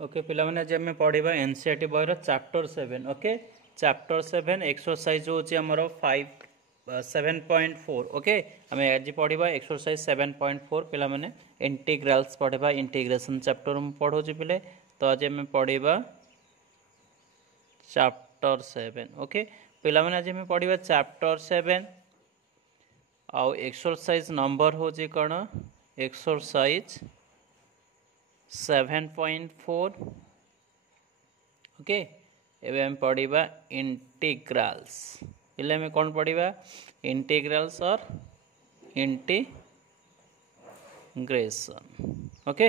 Okay पिला माने आज आम पढ़ा एनसीईआरटी बयर चैप्टर 7 ओके चैप्टर 7 एक्सरसाइज होची हमरो 7.4 ओके आम आज पढ़ा एक्सरसाइज 7.4 पिला माने इंटीग्रल्स पढ़ा इंटीग्रेशन चैप्टर हम पढ़ो पिले तो आज आम पढ़ा चैप्टर 7 ओके पिला माने आज आम पढ़ा चैप्टर 7 आउ एक्सरसाइज नंबर होची कौन एक्सरसाइज 7.4 ओके एवं हम पढ़ा इंटीग्रल्स पहले हमें कौन पढ़ा इंटीग्रल्स और इंटीग्रेशन ओके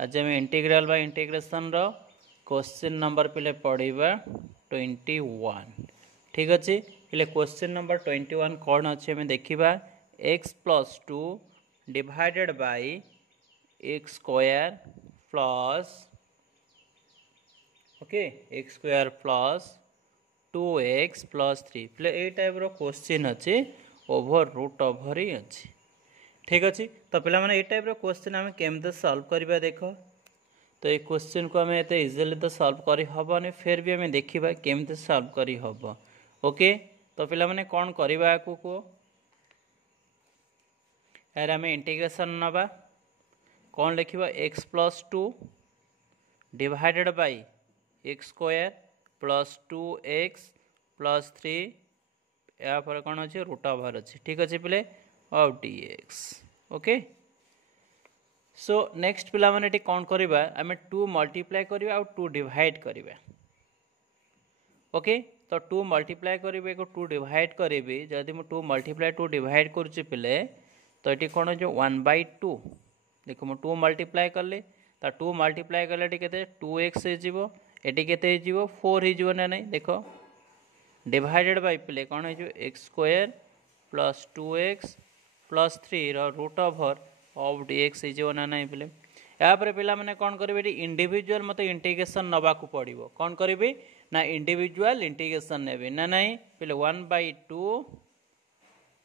आज हम इंटीग्रल बा इंटीग्रेशन रो क्वेश्चन नंबर पहले पढ़ा 21 ठीक अच्छे पहले क्वेश्चन नंबर 21 कौन अच्छे हमें देखा x+2 divided by x square plus okay X square plus 2x plus 3 प्ले ए टाइप रो क्वेश्चन अच्छे ओवर रूट ओवर ही अच्छे ठीक अच्छे तो पे मैंने ये टाइप रो क्वेश्चन आम केमते सॉल्व करवा देख तो ये क्वेश्चन को आम एत इजिली तो सॉल्व करी हबनी फिर भी आम देखा केमते सॉल्व करी हब ओके तो पे मैंने कौन करवा को यार आम इंटीग्रेशन नवा कौन लिखा x+2 divided by x square plus 2x plus 3 या पर कौन अच्छे रूट ओवर अच्छे ठीक अच्छे पिले of dx okay so next पिला माने कौन करवा आम 2 मल्टीप्लाई करवा और 2 डिवाइड करवा ओके तो 2 मल्टीप्लाई करेंगे 2 डिवाइड करेंगे जदि मुझे 2 मल्टीप्लाई 2 डिवाइड करुच्चे पिले तो ये कौन जो 1/2 देखो मुझे 2 मल्टीप्लाई कले तो 2 मल्टीप्लाई कले के 2x हो ये 4 हो ना नहीं देख डिवाइडेड बाय पिले कौन हो X square plus 2x plus 3 root over of dx हो ना नहीं पिले यापर पिला मैंने कौन करेंगे इंडिविजुअल मत इंटीग्रेशन नवा को पड़ो कौन करी ना इंडिविजुअल इंटीग्रेशन ने ना नहीं पिले 1/2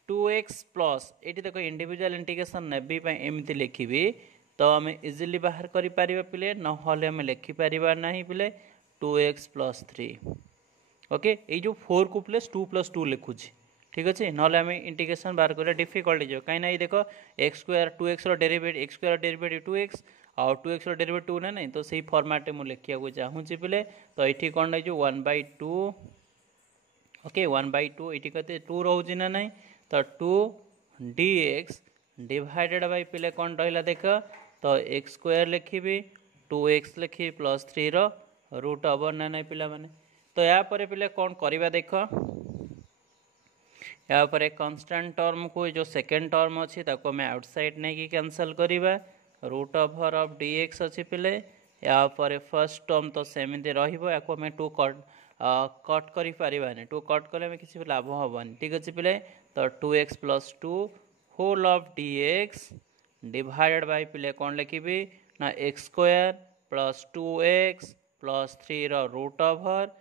2x प्लस ये देखो इंडिविजुअल इंटीग्रेशन नेबी एमती लिखी तो आम इजिली बाहर कर पिले ना आम लिखिपर ना पिले 2x प्लस 3 ओके ये जो 4 को प्लस 2 लिखुची ठीक अच्छे ना आम इंटीग्रेशन बाहर कर डिफिकल्ट हो कहीं देख x square 2x derivative x square derivative 2x और 2x डेरिवेटिव 2 ना नहीं तो सही फॉर्मेट में लिखा चाहूँगी पिले तो ये कौन रही 1/2 ओके 1/2 ये कहते 2 रोचे ना नहीं तो 2 dx डिवाइडेड बाय पिले कौन रहा देख तो एक्स स्क्वायर लिखी 2x लिखी प्लस 3 रूट ओवर ना नहीं पिला माने तो या पर पिले कौन करवा देख या पर कांस्टेंट टर्म को जो सेकेंड टर्म अच्छी ताको मैं आउटसाइड नहीं कि कैंसल करवा रूट ओवर ऑफ dx अच्छी पिले या पर फर्स्ट टर्म तो सेमती रही मैं 2 कट कर पारे 2 कट कले किसी लाभ हेनी ठीक अच्छे पिले तो 2x plus 2 whole of dx divided by पिले कौन लिखी ना X square plus 2x plus 3 root over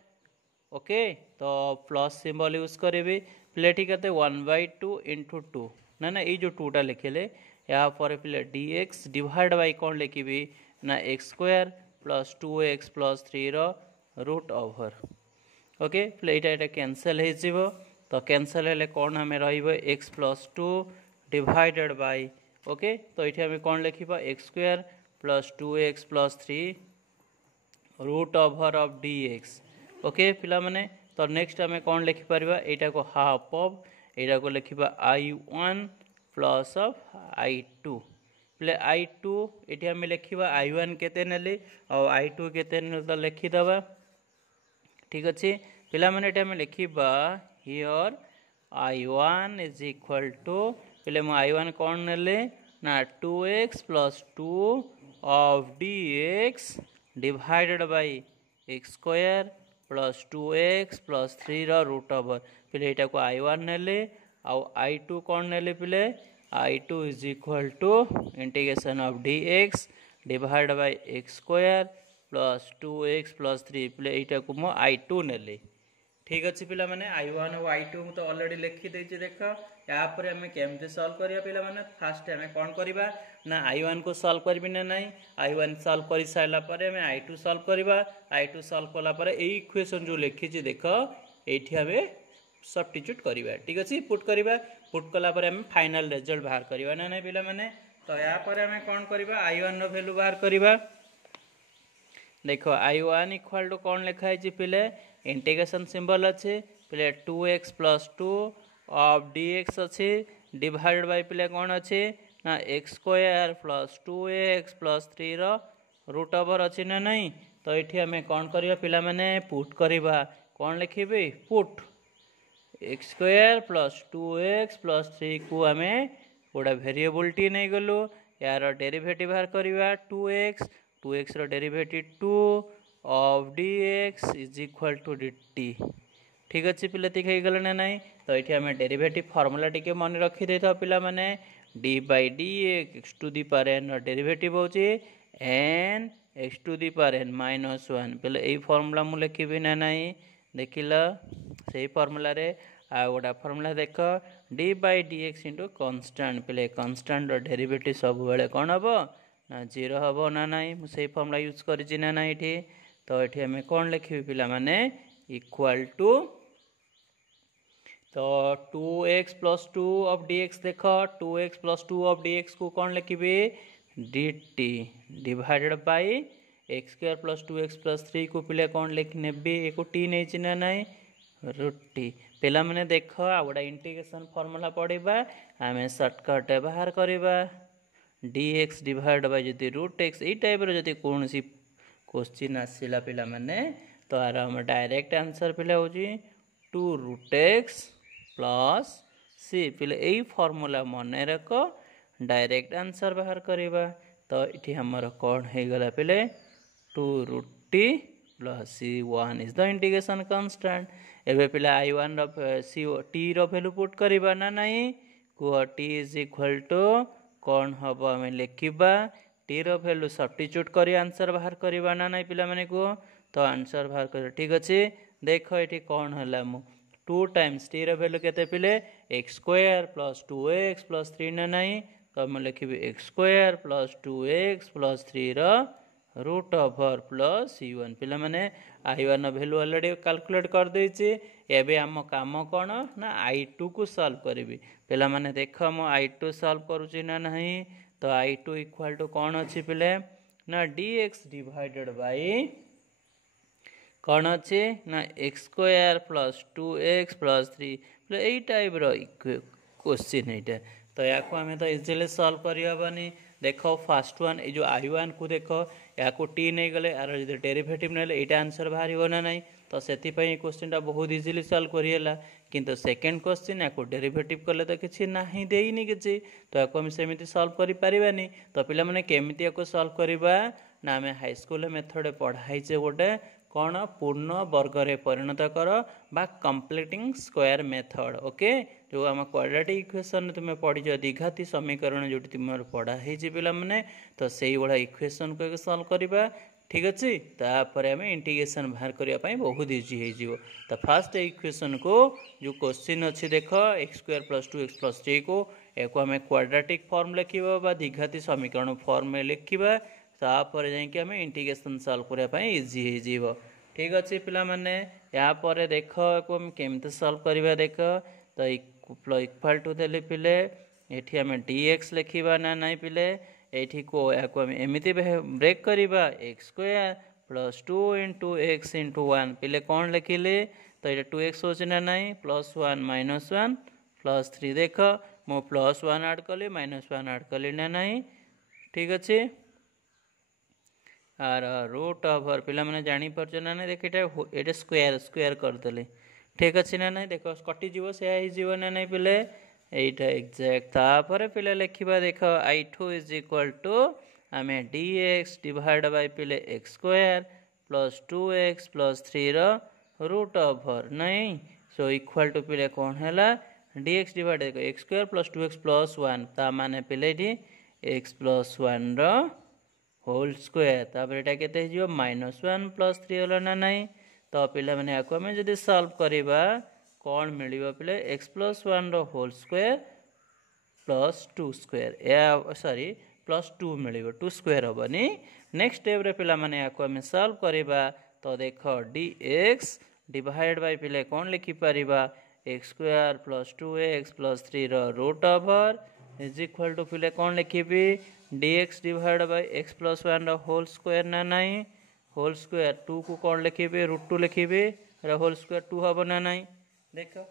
okay तो प्लस सिंबल यूज करी पिले ठीक है 1/2 इंटू 2 ना ना ये जो 2टा लिखिले यहाँ पर पिले dx डिवाइड बाय कौन लिखी ना X square plus 2x plus 3 root over okay पिले यहाँ कैंसल हो तो कैंसल हेले कौन आम X plus 2 divided by okay तो ये आम कौन लिखा X square plus 2x plus 3 root over of dx okay पिला माने तो नेक्स्ट आम कौन लिखिपर यहाँ को हाफ ऑफ यहाँ को लिखा I1 प्लस ऑफ I2 पिले I2 ये आम लिखा I1 केते नेली और I2 केते तो लिखिदबा ठीक अच्छे पिला माने आम लिखा here I1 is equal to पहले मु I1 कौन नेले ना 2x plus 2 of dx divided by x square plus 2x plus 3 root over पहले यहाँ को I1 नेले आउ I2 कौन नेले पिले I2 is equal to integration of dx divide by x square plus 2x plus 3 पिले यहाँ को मु I2 नेले ठीक अच्छे पिला माने I1 और I2 तो ऑलरेडी लिखि देछि देख यापर आम केमती सॉल्व करिया पिला माने फास्ट आम कौन करबा ना I1 को सॉल्व करबी ना नहीं I1 सॉल्व कर साइला परे आम I2 सॉल्व करबा I2 सॉल्व कला परे एई इक्वेशन जो लिखि छि देख एठी आम सब्स्टिट्यूट करबा ठीक अछि पुट करबा पुट कला परे आम फाइनल रिजल्ट बाहर करबा ना नहीं पिला माने तो यापर आम कौन करबा I1 रो वैल्यू बाहर करबा देखो I1 इक्वल टू कौन लिखा है पिले इंटीग्रेशन सिंबल अच्छे पिले 2x + 2 ऑफ dx अच्छे डिवाइडेड बाय पिले कौन अच्छे ना x² + 2x + 3 रो रूट ओवर अच्छे ना नहीं तो ये आम कौन करबा पिला माने पुट करबा कौन लिखिबे पुट x² + 2x + 3 को आम गोटा वेरिएबल नहीं गलु यार डेरिवेटिव बाहर करबा 2x रो derivative 2 of dx is equal to dt ठीक अच्छे पिला ठीक है गले ना नहीं तो ये आम डेरिवेटिव फॉर्मूला टिके मन रखी दे था पिला माने d/dx x to the power n रो डेरिवेटिव होची n x to the power n -1 पिला ए फॉर्मूला मु लिखिबी ना नहीं देखिला सही फॉर्मूला रे आ गोटा फॉर्मूला देख d/dx इनटू कांस्टेंट पिले कांस्टेंट रो डेरिवेटिव सब बेले कोन हबो ना 0 हबो ना नहीं मु सही फॉर्मूला यूज करिछि ना नहीं एठी तो ये आम कौन लिखी पिला माने इक्वल टू तो 2x + 2 ऑफ dx देख 2x + 2 ऑफ dx को कौन लिखी dt divided by x² + 2x + 3 को पिले कौन लिखने भी एक टी नहीं ना नहीं √t पिला माने देख आ गोटा इंटीग्रेशन फॉर्मूला पढ़िबा आमे शॉर्टकट बाहर करबा dx डिवाइड बाय जदी √x ए टाइप रो जदी कोनसी क्वेश्चन आसिला पिला माने तो आर हम डायरेक्ट आंसर पिला होजी 2√x + c पिले एई फार्मूला मने रख डायरेक्ट आंसर बाहर करबा तो इठी हमर कोन हे गला पिले 2√t + c1 is the integration constant एबे पिला I1 रो c t रो वैल्यू पुट करबा ना नहीं को t इज इक्वल टू कौन हबो हम लिखिबा टी रो वैल्यू सब्स्टिट्यूट करी आंसर बाहर करबा ना नहीं पिला माने को तो आंसर बाहर कर ठीक अछि देखो एठी कौन हला मु 2 टाइम्स टी रो वैल्यू केते पिले x² + 2x + 3 ना नहीं तो हम लिखिबे x² + 2x + 3 रो रूट ओवर प्लस c1 पिला माने I1 वैल्यू ऑलरेडी कैलकुलेट कर देछि एबे हम काम कोन ना I2 को सॉल्व करबी पिला माने देख हम I2 सॉल्व करूछि ना नहीं तो I2 इक्वल टू कौन अच्छी पिले ना dx डिवाइडेड बाय कौन अच्छे ना x² + 2x + 3 पिले एई टाइप रो क्वेश्चन एटा तो याको हमें तो इजीली सॉल्व करियबनी देखो फर्स्ट वन ए जो I1 को देखो याको टी नहीं गले यार जो डेरिवेटिव नेले एटा आंसर बाहर हो ना नहीं तो सेति पई क्वेश्चन टा बहुत इजीली सॉल्व करियला किंतु सेकंड क्वेश्चन याको डेरिवेटिव कले तो किछि नाही देइनी किछि तो याको हम सेमिति सॉल्व करि परिबानी तो पिला माने केमिति याको सॉल्व करबा ना हमें हाई स्कूल मेथड पढ़ाई जे गोटे कौन पूर्ण वर्ग रे परिणत कर बा कंप्लीटिंग स्क्वायर मेथड ओके जो आम क्वाड्रेटिक इक्वेशन तुम पढ़ी द्विघाती समीकरण जो तुम पढ़ा है पिला माने तो सही भाया इक्वेशन को सॉल्व करबा ठीक अच्छे तापर आम इंटीग्रेशन बाहर करने बहुत इजी हो तो फास्ट इक्वेशन को जो क्वेश्चन अच्छी देख x² + 2x + 3 को एक आम क्वाड्रेटिक फॉर्म लिखा द्विघाती समीकरण फॉर्म में लिखा तापर जाकि आम इंटीग्रेशन सॉल्व करने इजी हो ठीक अच्छे पिला माने या पर देख केमती सॉल्व करवा देख तो इक्वल टू देले पिले एठी आम dx लिखा ना नहीं पिले एठी को याको आम एमिति ब्रेक करबा x² + 2 × x × 1 पिले कौन लिखिले तो ये 2x होची ना नहीं +1 -1 +3 देख मो +1 ऐड कली -1 ऐड कली ना नहीं ठीक अच्छे आर रूट ओवर पिला माने जानी परछ ना नहीं देख एटा स्क्वायर करदेले ठीक अच्छे ना नहीं देख कटि जीव से ही जीव ना नहीं पिले एटा एग्जैक्ट तापर पिले लिखिबा देख I2 इज इक्वल टू आम dx डिवाइड बाय पिले x² + 2x + 3 रो रूट ओवर नहीं सो इक्वल टू पिले कौन हैला dx डिवाइड x² + 2x + 1 ता माने पिले x + 1 रो होल स्क्वायर तापर एटा केते हिजो -1 + 3 होला ना नहीं तो तो पिला माने याको आमे जदि सॉल्व करिबा कोन मिलिबो पिले x + 1 रो होल स्क्वायर प्लस 2 स्क्वायर या सॉरी प्लस 2 मिलिबो 2 स्क्वायर होबनी। नेक्स्ट स्टेप रे पिला माने याको आमे सॉल्व करिबा तो देखो dx डिवाइड बाय पिले कोन लिखि परिबा x square plus 2x plus 3 रो root over is equal to पिले कोन लिखिबी dx डिवाइड बाय x + 1 रो होल स्क्वायर ना नहीं होल स्क्वायर 2 को कोन लिखिबी √2 लिखिबी रो होल स्क्वायर 2 हबो ना नहीं। देखो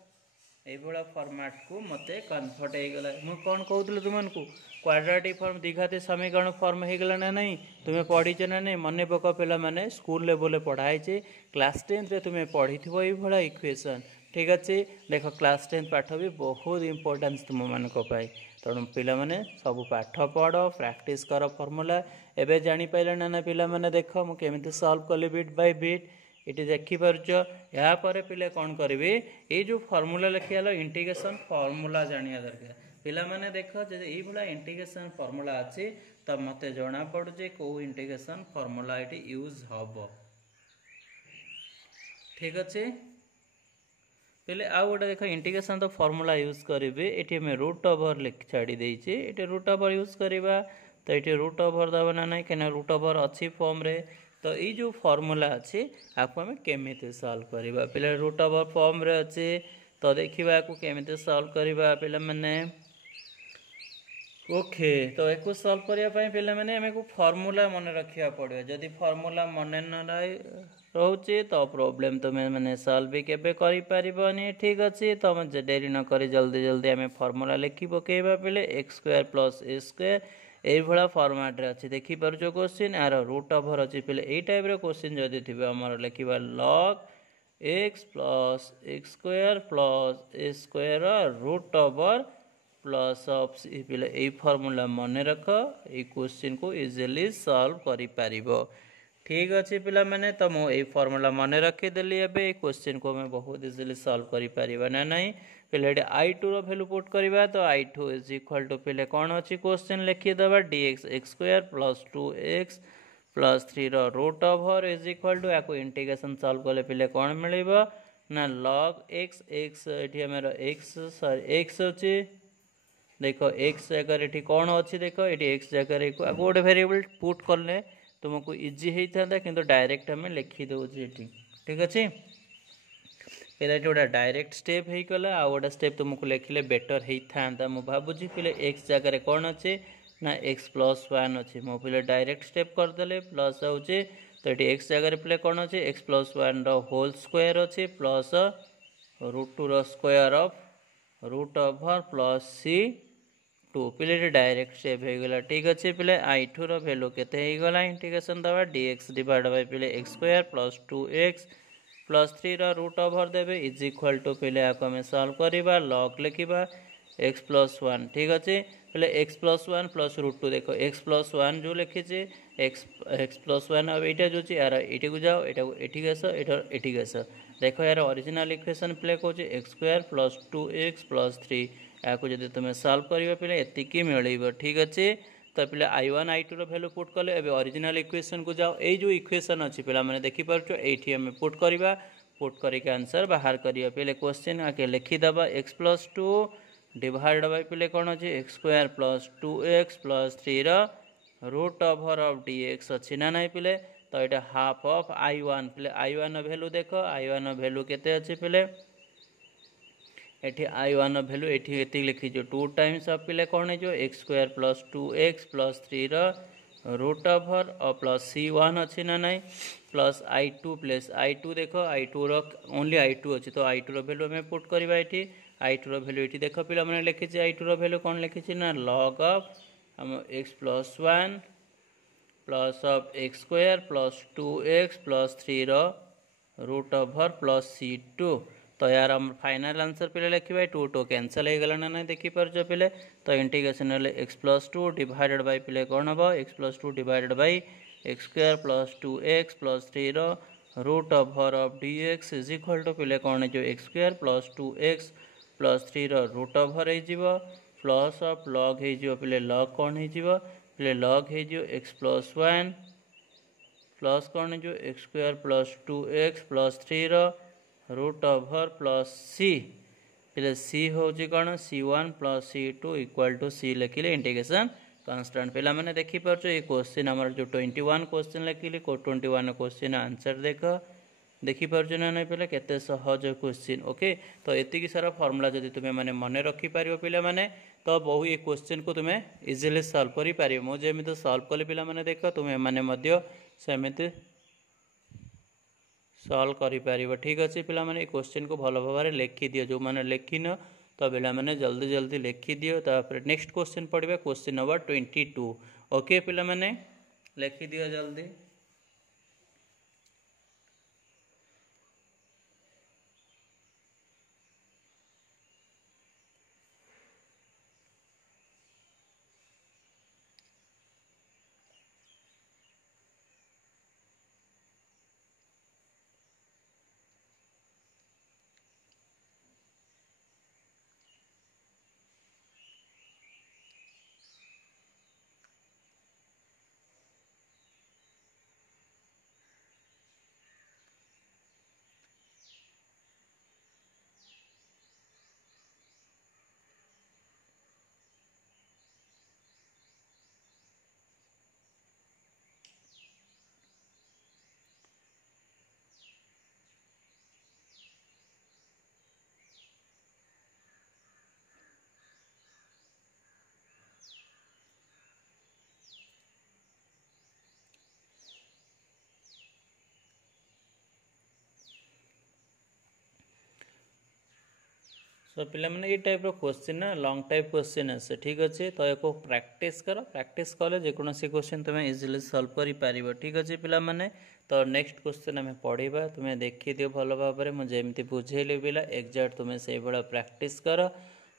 এইভাবে ফরম্যাট কু মতে কনফর্ট হয়ে গলা মু কোন কହୁଥିଲି তুমনকু क्वाड्रेटिक फॉर्म द्विघाती समीकरण फॉर्म हो गला ना नहीं तुम्हें पढ़ीच ना नहीं मन पक पिला माने स्कूल लेवल पढ़ाई क्लास 10 रे तुम्हें पढ़ी थो ये इक्वेशन ठीक अच्छे। देख क्लास 10 पाठ भी बहुत इंपोर्टेंस तुम मान तेणु पिला माने सब पाठ पढ़ प्रैक्टिस कर फॉर्मूला एवं जापारे ना पिला माने देख मुझे सॉल्व कली बिट बाय बिट ये देखिपुर यापर पिले कौन करी ये जो फॉर्मूला लिखा इंटीग्रेशन फॉर्मूला जानिया दरकार पिला माने देख जब ये इंटीग्रेशन फॉर्मूला अच्छी तो मत जना पड़े कौ इंटीग्रेशन फॉर्मूला ये यूज हम ठीक अच्छे। पहले आउ गोटे देख इंटीग्रेशन तो फॉर्मूला यूज करी ये रूट ओवर लिख छाड़ी देछि ये रूट ओवर यूज करवा तो ये रूट ओवर दबा ना नहीं कहीं रूट ओवर अच्छी फॉर्म रे तो ये जो फॉर्मूला अच्छी आपको आम केमी सॉल्व करवा पे रूट ओवर फॉर्म रे अच्छे तो देखा केमी सॉल्व करवा पे मैंने ओके तो एक सॉल्व करने पे मैंने आम को फॉर्मूला मन रखा पड़े जदि फॉर्मूला मन न रोचे तो प्रोब्लेम तुम्हें मैंने सॉल्व भी केबे करि परिबनी ठीक अच्छे। तो डेरी न करी जल्दी जल्दी आम फॉर्मूला लिखि पकेबा पे x square plus a square ये फॉर्मेट रे अच्छी देखिपुर क्वेश्चन यार रूट ओवर अच्छी पे यही टाइप क्वेश्चन जदि थी आमर लिखा log x plus x square plus a square root over plus of पे यही फॉर्मूला मन रख ये क्वेश्चन को इजिली सॉल्व करि परिबो ठीक अच्छे पिला माने तो मुझे फॉर्मूला मन रखीदेली ए क्वेश्चन को मैं बहुत इजिली सॉल्व करें ना नहीं पहले I2 रो वैल्यू पुट करवा तो I2 इज इक्वल टू पहले कौन अच्छी क्वेश्चन लिखिदेवा dx x square plus 2x plus 3 रो root over is equal to या इंटीग्रेशन सॉल्व कले पहले कौन मिल ना log x x ये x सॉरी x अच्छी देख x जगह ये कौन अच्छी देख ये x जगह गोटे वेरिएबल पुट कले तुमको इजी होता कि डायरेक्ट आम लिखिदे ठीक अच्छे। पहले गोटे डायरेक्ट स्टेप हो गला आ गोटे स्टेप तुमको लिखले बेटर होता मुझे भावुँ पे एक्स जगह कौन अच्छे ना x + 1 अच्छे मो पे डायरेक्ट स्टेप करदे प्लस हो तो ये एक्स जगह पे कौन अच्छे x + 1 रो होल स्क्वायर अच्छे प्लस √2 रो square of root over plus c2 पे डायरेक्ट स्टेप हो गला ठीक अच्छे। पे I2 रो वैल्यू केते हो गला इंटीग्रेशन दबा dx डिवाइड बाय पे x square plus 2x plus 3 रो रूट ओवर देबे इज इक्वल टू पे आपको हमें सॉल्व करबा log लिखिबा x + 1 ठीक अच्छे। पे x + 1 प्लस √2 देखो x + 1 जो लिखी x + 1 अब यहाँ जो यार ये को जाओ ये आस ये आस देखो यार ओरिजिनल इक्वेशन पे कौन x square plus 2x plus 3 या जब तुम सॉल्व कर पे एतिकी मिल ठीक अच्छे। तो पे I1 I2 रो वैल्यू पुट कले ए ओरिजिनल इक्वेशन को जाओ ये जो इक्वेशन अच्छी पे मैंने देखिपुर ये आम पुट करवा पुट करके आंसर बाहर करिया पे क्वेश्चन आके लिखिदेवा x + 2 डिवाइड बाय पे कौन अच्छे x square plus 2x plus 3 रो रूट ओवर ऑफ dx अच्छी ना नहीं पे तो ये हाफ ऑफ I1 पे I1 वैल्यू देख I1 वैल्यू केते अच्छे पे ये I1 वैल्यू ये लिखी 2 टाइम्स ऑफ पे कौन है x square plus 2x plus 3 रो रूट ओवर और प्लस c1 अच्छी ना नहीं प्लस I2 प्लस I2 देख I2 रो ओनली I2 अच्छी तो I2 रो वैल्यू हमें पुट करवा ये I2 रो वैल्यू ये देख पे मैंने लिखी I2 रो वैल्यू कौन लिखी ना log of x + 1 plus of x square plus 2x plus 3 रो रूट ओवर प्लस c2 तो यार हम फाइनल आंसर पे लिखा 2 2 कैंसल हो गला ना नहीं देखिपुर पे तो इंटीग्रेशन x + 2 डिवाइडेड बाय पे कौन हम x + 2 divided by x square plus 2x plus 3 रो root over of dx is equal to पे कौन है x square plus 2x plus 3 रो रूट ओवर हो प्लस ऑफ log हो पे log कौन हो पे log हो x + 1 प्लस कौन जो x square plus 2x plus 3 root over plus C पे सी हूँ कौन c1 plus c2 equal to C लिखिले इंटीग्रेशन कन्स्टांट पे मैंने देखिपुर ये क्वेश्चन आम जो 21 क्वेश्चन लिखिली 21 क्वेश्चन आंसर देखिपुर ना नहीं पे केते सहज क्वेश्चन ओके। तो ये सारा फर्मुला जब तुम्हें मैंने मन रखिपार पे मैंने तो बहु ये क्वेश्चन को तुम्हें इजिली सॉल्व कर पार मुझे सॉल्व कले पे मैंने देख तुम्हें मैंने सेमती सॉल्व कर ठीक अच्छे पे मैंने क्वेश्चन को भल भाव लिखि दियो जो मैंने लिखिन तो पे मैंने जल्दी जल्दी लिखि दियो तापर नेक्स्ट क्वेश्चन पढ़ा क्वेश्चन नंबर 22 ओके पे मैंने लिखि दियो जल्दी। सो पे मैंने ये टाइप क्वेश्चन ना लॉन्ग टाइप क्वेश्चन आसे ठीक अच्छे तो एक प्रैक्टिस कर प्रैक्टिस कले जेकोसी क्वेश्चन तुम्हें इजिली सॉल्व कर पार ठीक अच्छे पे मैंने तो नेक्स्ट क्वेश्चन आम पढ़ा तुम्हें देखी दियो भल भाव में मुझे बुझेली पिला एग्जाक्ट तुम्हें से भाया प्रैक्टिस कर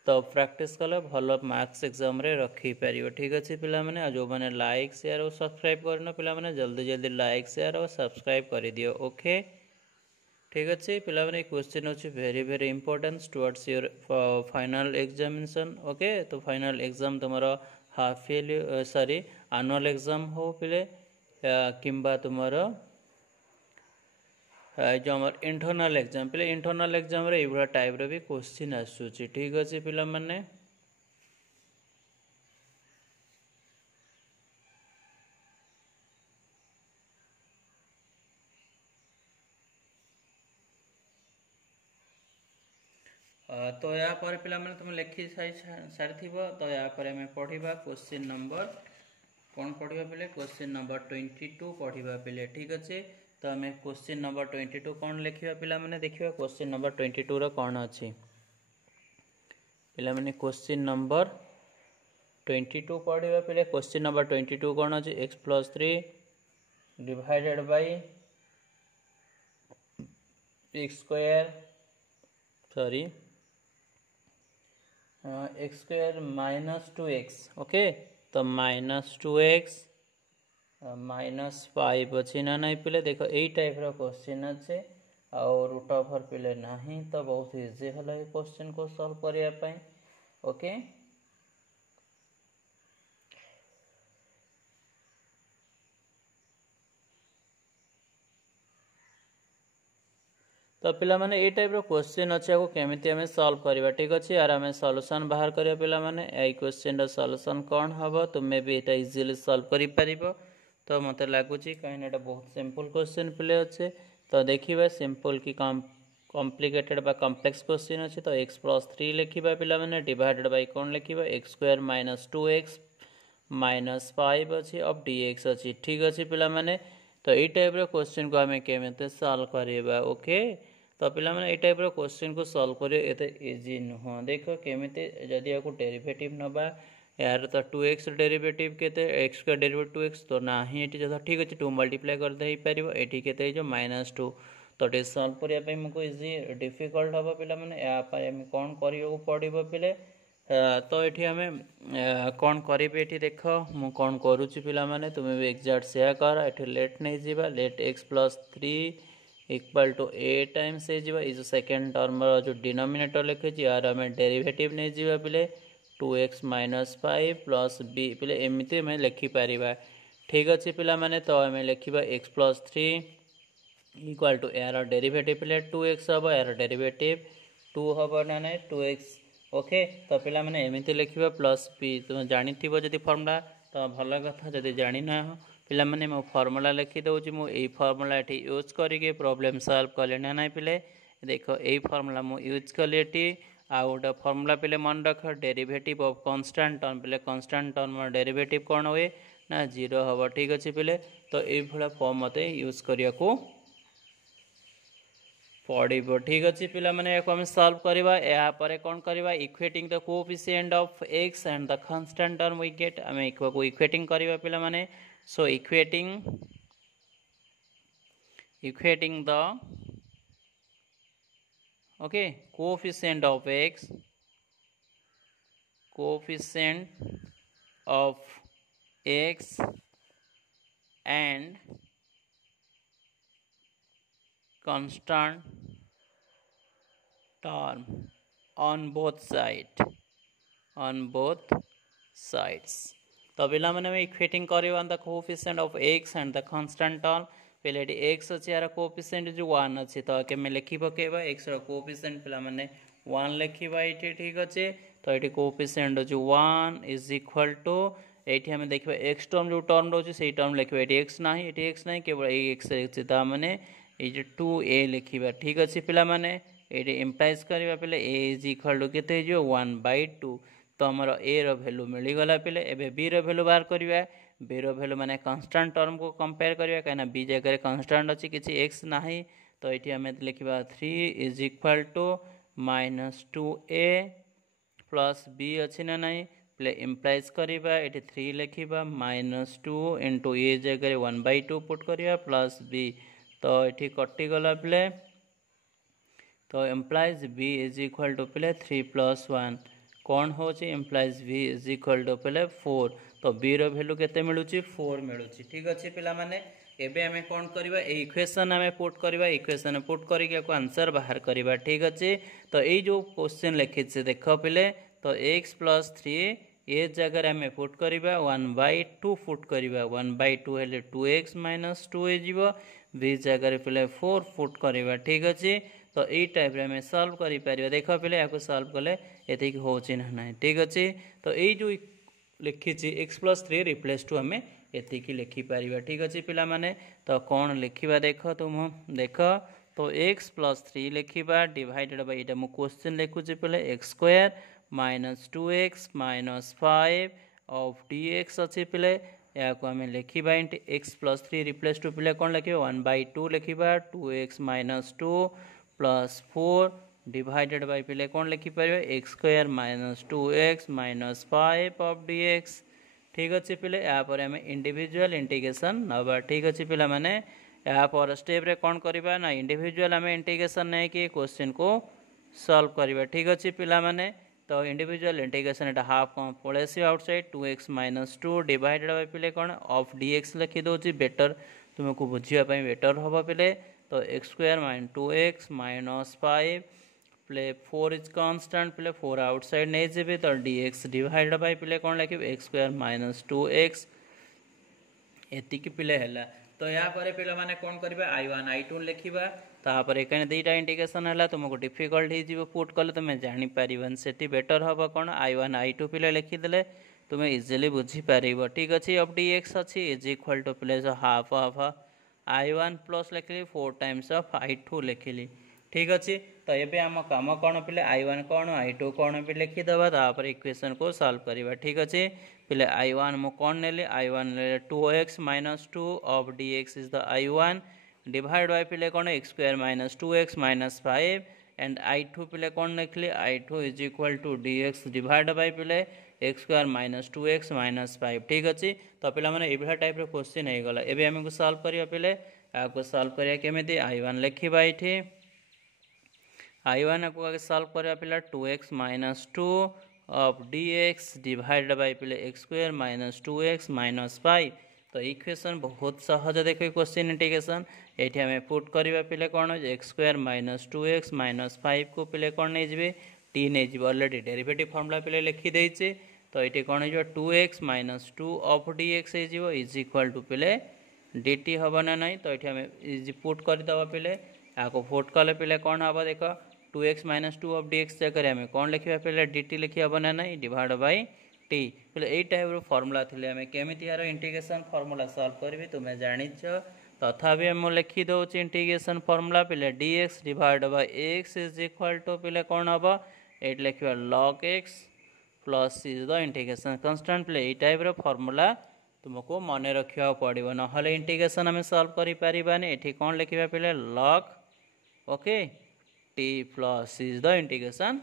तो प्रैक्टिस कले भल मार्क्स एग्जाम रखिपार ठीक अच्छे पे मैंने जो मैंने लाइक शेयर और सब्सक्राइब करना पे मैंने जल्दी जल्दी लाइक शेयर और सब्सक्राइब कर दियो ओके ठीक अच्छे पे मैंने क्वेश्चन अच्छे very very important towards your final examination okay. तो फाइनल एग्जाम तुम्हारा half yearly sorry annual exam हो पे किंबा तुम्हारा जो आम इंटरनल एग्जाम पे इंटरनल एग्जाम रे ये टाइप भी क्वेश्चन आसूची ठीक अच्छे पे मैंने तो या पर पे मैंने तुम लिखि सारी तो या पर आम पढ़ा क्वेश्चन नंबर कौन पढ़ा पे क्वेश्चन नंबर 22 पढ़ा पे ठीक अच्छे। तो आम क्वेश्चन नंबर 22 कौन लिखा पे मैंने देखा क्वेश्चन नंबर 22 रो कौन अच्छी पे मैंने क्वेश्चन नंबर 22 पढ़ा पे क्वेश्चन नंबर 22 कौन अच्छे x plus 3 divided by x square sorry x square minus 2x okay. तो माइनस 2x माइनस 5 अच्छी ना नहीं पे देख यही टाइप क्वेश्चन अच्छे और रूट ओवर पे नहीं तो बहुत इजी है क्वेश्चन को सॉल्व करने ओके। तो पिला माने ये टाइप क्वेश्चन अच्छे आपको केमिति आम सॉल्व करवा ठीक अच्छे यार आम सॉल्यूशन बाहर करिया पिला माने ए क्वेश्चन सॉल्यूशन कौन हम तुम्हें भी ये इजिली सॉल्व कर पार तो मत लगुच कहीं बहुत सिंपल क्वेश्चन पे अच्छे। तो देखिए सिंपल की कॉम्प्लिकेटेड बा कॉम्प्लेक्स क्वेश्चन अच्छे तो x प्लस 3 लिखा पिला माने डिवाइडेड बाय कौन लिखा X square minus 2x minus 5 अच्छी अब dx अच्छी ठीक अच्छे पिला माने तो ये टाइप क्वेश्चन को आम केमिति सॉल्व करवा ओके। तो पे मैंने ये टाइप क्वेश्चन को सॉल्व करिए एते इजी नुह देख केमिति जदि आपको डेरिवेटिव नबा यार तो 2x डेरिवेटिव केते x का डेरिवेटिव 2x तो ना ही ये जो ठीक अच्छे 2 मल्टीप्लाई कर दे पारिबो एठी केते जो -2 तो ये सॉल्व करिया पे हमको इजी डिफिकल्ट हबो पिला माने या पर हम कोन करियो पड़िबो पिले तो ये आम कौन करी देख मु कौन करुच्ची पिला माने तुम्हें भी एग्जाक्ट सेया कर ये लेट नहीं जीवा let x plus 3 equal to a times ये जो सेकेंड टर्म जो डिनोमिनेटर लिखे यार आम डेरिवेटिव नहीं जीवा पिले 2x माइनस 5 प्लस b पिले एमती आम लिखिपर ठीक अच्छे पिला माने तो आम लिखा एक्स प्लस 3 इक्वाल टू यार डेरिवेटिव पिले 2x हम यार डेरिवेटिव 2 हम ना ना 2x ओके। तो पिला माने एमती लिखा प्लस बी तुम जानी जदि फर्मुला तो भल कथा जदि जानी ना पिला माने मो फर्मुला लिखी दूसरी मुझे फर्मुला ये यूज करके प्रोब्लेम सॉल्व कले ना ना पिले देख यही फर्मुला मु यूज कली ये आउ गोटे फर्मुला पिले मन रख डेरिवेटिव ऑफ कांस्टेंट टर्म पिले कांस्टेंट टर्म डेरिवेटिव कौन हुए ना 0 हम ठीक अच्छे पिले। तो ये फॉर्म मत यूज करने को पड़ो ठीक अच्छे पिला माने आम सॉल्व करवा यापर कौन करवा equating the coefficient of x and the constant term we get आम इक्वेटिंग करवा पिला माने so equating the okay coefficient of x and constant term on both sides तो पिला माने इक्वेटिंग करवा the coefficient of x and the constant term पहले ये x अच्छे यार कोएफिशिएंट जो 1 अच्छे तो केमे लिखि पकेबा x रो कोएफिशिएंट पिला माने 1 लिखिबा ये ठीक अच्छे। तो ये कोएफिशिएंट जो 1 इज इक्वल टू ये आम देखा x टर्म जो टर्म रोचे से टर्म लिखा ये x ना केवल ये x अच्छे माने ये 2a लिखा ठीक अच्छे पिला माने ये इम्प्लाइज करवा पे a इज इक्वल टू केते जो 1/2 तो आमर a रो वैल्यू मिलगला पे एबे b रो वैल्यू बाहर करवा b रो वैल्यू माने कांस्टेंट टर्म को कंपेयर करवा कहीं b जगह कांस्टेंट अच्छी किसी x ना तो ये आम लिखा 3 is equal to -2a plus b अच्छी ना ना प्ले इम्प्लाइज करवा ये 3 लिखा -2 इंटू a जगह 1/2 पुट करवा प्लस b तो ये कटिगला प्ले तो implies b is equal to प्ले 3 + 1 कौन हो implies b is equal to प्ले 4 तो b रो वैल्यू केते मिलुची 4 मिलुची ठीक अच्छे पिला माने एबे हमें कौन करवा इक्वेशन हमें पुट करवा इक्वेशन पुट करके आंसर बाहर करवा ठीक अच्छे। तो ये जो क्वेश्चन लिखी देख पिले तो x + 3 ये जगह आम पुट करवा 1/2 पुट करवा 1/2 हेले 2x - 2 हो बी जगह पिले 4 पुट करवा ठीक अच्छे। तो यही टाइप आम सॉल्व कर देख पिले या सॉल्व कले ये हो ना ठीक अच्छे। तो यही जो लिखी x + 3 रिप्लेस टू आम ये लिखिपर ठीक अच्छे पिला माने तो कौन लिखा देख तुम देख तो x + 3 लिखा डिवाइडेड बाय ये क्वेश्चन लिखुचे पे x² - 2x - 5 ऑफ dx अच्छे पे या आम लिखा x + 3 रिप्लेस टू पे कौन लिखे 1/2 लिखा 2x - 2 प्लस 4 डिवाइडेड बाय पे कौन लिखिपर x² - 2x - 5 ऑफ dx ठीक अच्छे पिले यापर आम इंडिविजुअल इंटीग्रेशन नवा ठीक अच्छे पिला माने यापर स्टेप रे कौन करवा ना इंडिविजुअल आम इंटीग्रेशन नहीं कि क्वेश्चन को सॉल्व करवा ठीक अच्छे पिला माने तो इंडिविजुअल इंटीग्रेशन एटा हाफ कौन पलैसी आउटसाइड 2x - 2 डिवाइडेड बाय पे कौन ऑफ dx लिखी दूसरी बेटर तुमको बुझापी बेटर हम पे तो x² - 2x - 5 play 4 is constant play 4 outside नहीं जाए तो dx डिवाइड बाय पे कौन लिखे x² - 2x एति पिले है तो यहाँ पर पे मैंने कौन करवा I1 I2 लिखा तापर कहीं दुईटा इंटीग्रेशन है तुमको डिफिकल्ट हो पुट कले तुम जापर से बेटर हम कौन I1 I2 पे लिखिदे तुम इजिली बुझीपर ठीक अच्छे ऑफ dx अच्छी इज इक्वल टू प्लेस हाफ ऑफ I1 प्लस लिखली 4 टाइम्स ऑफ I2 लिखली ठीक अच्छे। तो ये आम कम कौन पे I1 कौन I2 कौन भी लिखिदे तापर इक्वेशन को सॉल्व करवा ठीक अच्छे पे I1 मु कौन नेली I1 2x - 2 of dx is the I1 divide by पे कौन x² - 2x - 5 एंड I2 पे कौन लिखली I2 is equal to dx divide by पे x² - 2x - 5 ठीक अच्छे। तो पे मैंने ये टाइप क्वेश्चन हो गला एबे हमको सॉल्व करिया पे आपको सॉल्व करिया केमिति I1 लिखिबा इठी I1 को आगे सॉल्व करिया पे 2x - 2 of dx divided by पे x² - 2x - 5 तो इक्वेशन बहुत सहज देख क्वेश्चन इंटीग्रेशन ये आम पुट करवा पे कौन x² - 2x - 5 को पे कौन नहीं जी टी नहीं जी अलरेडी डेरिवेटिव फॉर्मूला पे लिखिदे तो ये कौन हो 2x माइनस 2 ऑफ dx हो इज इक्वाल टू पिले dt हम ना ना तो ये आम इज पुट करदे पिले आपको पुट कले पिले कौन हम देख 2x माइनस 2 ऑफ dx जगह आम कौन लिखा पिले dt लिखी हम ना ना डिवाइड बाय टी पिले यही टाइप फर्मुला थी आम केमी यार इंटीग्रेशन फर्मुला सॉल्व करी तुम्हें जानिच तथापि मुझे लिखी दूसरी इंटीग्रेशन फर्मुला पिले dx divide by x is equal to पिले कौन हम ये लिखा log x plus is the integration constant पिले यही टाइप फर्मुला तुमको मन रखा पड़ो ना इंटीग्रेशन आम सॉल्व करें ये कौन लिखा पिले log okay T plus is the integration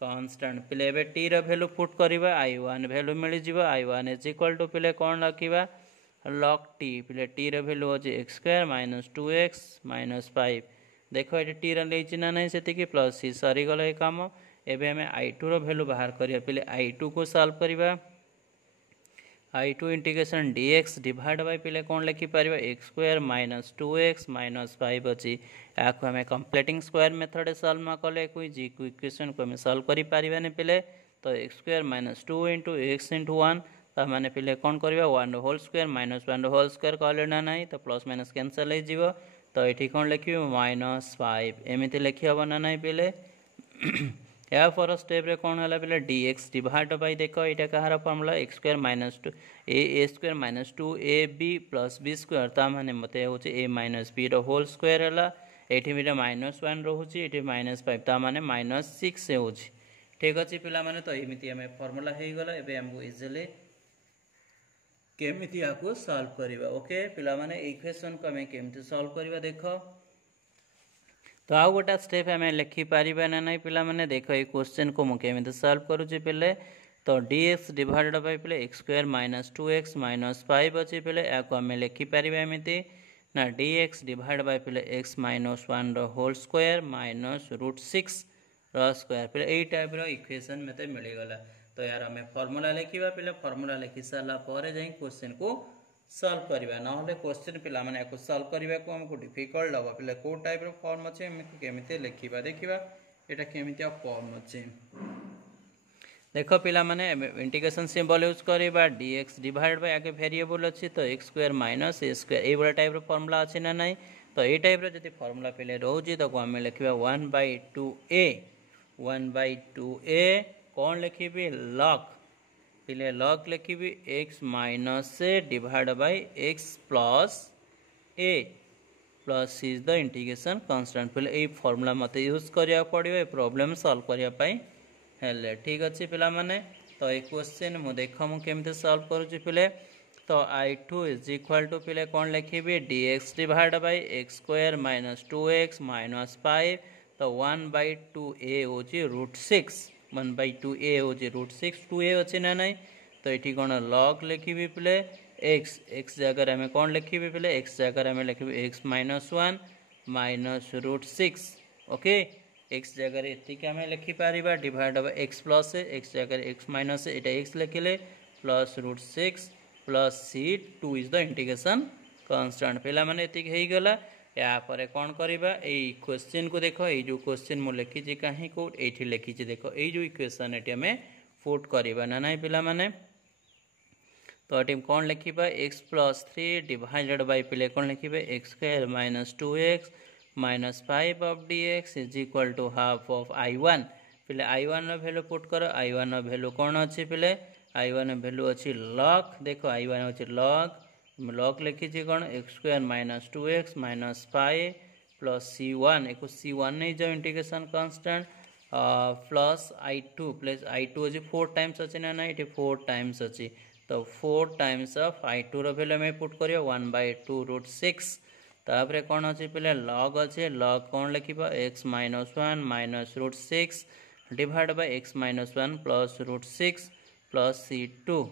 constant पिले एबे टी रो वैल्यू पुट करबा i1 वैल्यू मिल जिवो i1 इज इक्वल टू पिले कौन रखिबा log t पिले टी रो वैल्यू होची x square minus 2x minus 5 देखो ये टी रो लेछि ना नहीं सेति कि प्लस सी सरी गलो ए काम एबे हमें i2 रो वैल्यू बाहर करिया पिले i2 को सॉल्व करबा i2 integration dx divide by पिले कौन लिखि परिबा x square minus 2x minus 5 अछि याको हमें कंप्लीटिंग स्क्वायर मेथड सॉल्व मा कले कोई जी को इक्वेशन को हमें सॉल्व करि परिबाने पिले तो x square minus 2 into x into 1 तो माने पिले कौन करबा 1 whole square minus 1 whole square कहले ना नहीं तो प्लस माइनस कैंसिल हो जिवो तो एठी कौन लिखिबो माइनस 5 एमिति लिखि हबो ना नहीं पिले या फॉर स्टेप रे कौन है पिले dx डिवाइड बाय देखो ये कहार formula x square minus 2 a square minus 2 ab plus b square ता माने मते होचे a माइनस b रो होल स्क्वायर हला एठी बिटा माइनस 1 रोहुची एठी माइनस 5 ता माने माइनस 6 से होची ठीक अछि पिला माने तो एमिति हमें फार्मूला हे गला एबे हमको इजीली केमिति आको सॉल्व करबा ओके पिला माने इक्वेशन को हमें केमिति सॉल्व करबा देखो तो आउ गोटा स्टेप आम लिखि पारिबा ना नहीं पिला माने देखो ये क्वेश्चन को मुझे केमिति सॉल्व करूची पिले तो dx डिवाइडेड बाय पिले x square minus 2x minus 5 अछि पिले याको आम लिखि पारिबा एमिति ना dx डिवाइड बाय पिले x माइनस 1 रो होल स्क्वायर माइनस रूट 6 रो स्क्वायर पिले एई टाइप रो इक्वेशन मते मिली गला तो यार हमें फार्मूला लिखिबा पिले फार्मूला लिखि साला परे जाई क्वेश्चन को सॉल्व करबा ना होले क्वेश्चन पिला माने को सॉल्व करबा को हमको डिफिकल्ट लगा पिले को टाइप रो फॉर्म अछि हम केमिते लिखिबा देखिबा एटा केमिते फॉर्म अछि देखो पिला माने इंटीग्रेशन सिंबल यूज करबा dx डिवाइड बाय आगे वेरिएबल अछि तो x square minus a square ए बड़ा टाइप रो फार्मूला अछि ना नहीं तो ए टाइप रो जति फार्मूला पिले रहउजी तो हम लिखबा 1/2a कौन लिखिबी log पिले log लिखिबी x minus a divide by x plus a plus is the integration constant पिले ए फार्मूला मते यूज करिया पड़ियो ए प्रॉब्लम सॉल्व करिया पई हेले ठीक अछि पिला माने तो ए क्वेश्चन मु देखो मु केमते सॉल्व करूची पिले तो i2 इज इक्वल टू पिले कौन लिखिबी dx divide by x square minus 2x minus 5 तो 1/2a होची रूट 6 1/2a होची रूट 6 2a अछि ना नहीं तो एठी कोन log लिखिबी पिले x जगह में कौन लिखिबी पिले x जगह में लिखिबी x minus 1 minus root 6 okay x जगह एतिक हमें लिखि पारिबा divide by x plus x जगह x माइनस एटा x लिखिले plus root 6 plus c2 is the integration constant पिला माने एतिक हेई गला या परे कोन करबा एई क्वेश्चन को देखो एई जो क्वेश्चन मु लिखि जे काहे को एठी लिखि जे देखो एई जो इक्वेशन एटी हमें पुट करबा ना नाही पिला माने तो एटी कोन लिखिबा x प्लस 3 डिवाइडेड बाय पिले कोन लिखिबा x square minus 2x minus 5 of dx is equal to half of i1 पिले i1 रो वैल्यू पुट करो i1 रो वैल्यू कोन अछि पिले i1 रो वैल्यू अछि log देखो i1 अछि log लिखि छी कोन x square minus 2x minus 5 plus c1 एको c1 नै जो integration constant plus i2 plus i2 अछि 4 टाइम्स अछि ना इट 4 टाइम्स अछि तो 4 टाइम्स ऑफ i2 रो वैल्यू में पुट करियो 1/2 रूट 6 तापरे कौन अच्छे पे log अच्छे log कौन लिखा x minus 1 minus root 6 divide by x minus 1 plus root 6 plus c2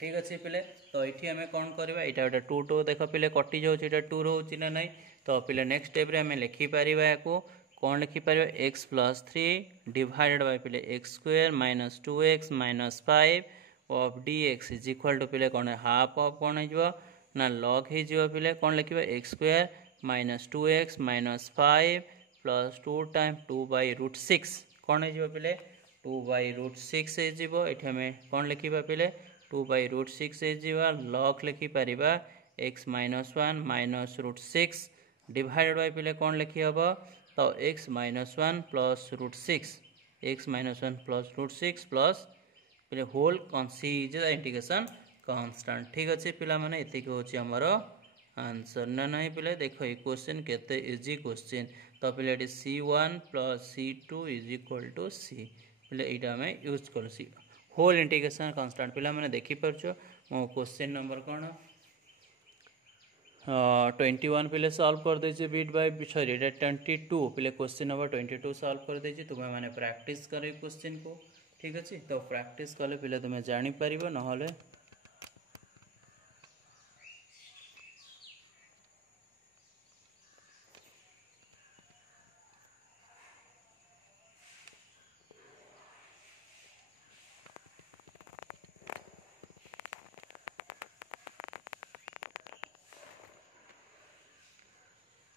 ठीक अच्छे पे तो ये आम कौन करवा यहाँ गोटे 2 2 देख पे कटि जाऊँ 2 रोचे ना ना तो पे नेक्स्ट स्टेप रे आम लिखिपर या कौन लिखिपर x प्लस 3 डिवाइडेड बाय पे x square minus 2x minus 5 of dx is equal to पे कौन हाफ ऑफ कौन हो ना log ही जो पिले कौन लिखिबा x square minus 2x minus 5 plus 2 time 2 by root 6 कौन हो पिले 2/√6 हो ये आम कौन लिखा पे 2/√6 हो लॉग लिखिपर x - 1 - √6 डिवाइडेड बाय पे कौन लिखी हम तो x - 1 plus √6 x - 1 plus √6 plus पे होल कंसीडर इंटीग्रेशन कांस्टेंट ठीक अच्छे पिला माने एतिक होची हमर आंसर ना नहीं पिले देखो ये क्वेश्चन केते इजी क्वेश्चन तो पिले एटी C1 plus C2 is equal to C पिले एटा हमें यूज कर सी होल इंटीग्रेशन कांस्टेंट पिला माने देखि परछो मो क्वेश्चन नंबर कोन 21 पिले सॉल्व कर देछि बिट बाय सॉरी 22 पिले क्वेश्चन नंबर 22 सॉल्व कर देछि तुमे माने प्रैक्टिस करे क्वेश्चन को ठीक अच्छे तो प्रैक्टिस कले पिले तुमे जानि परिबो नहले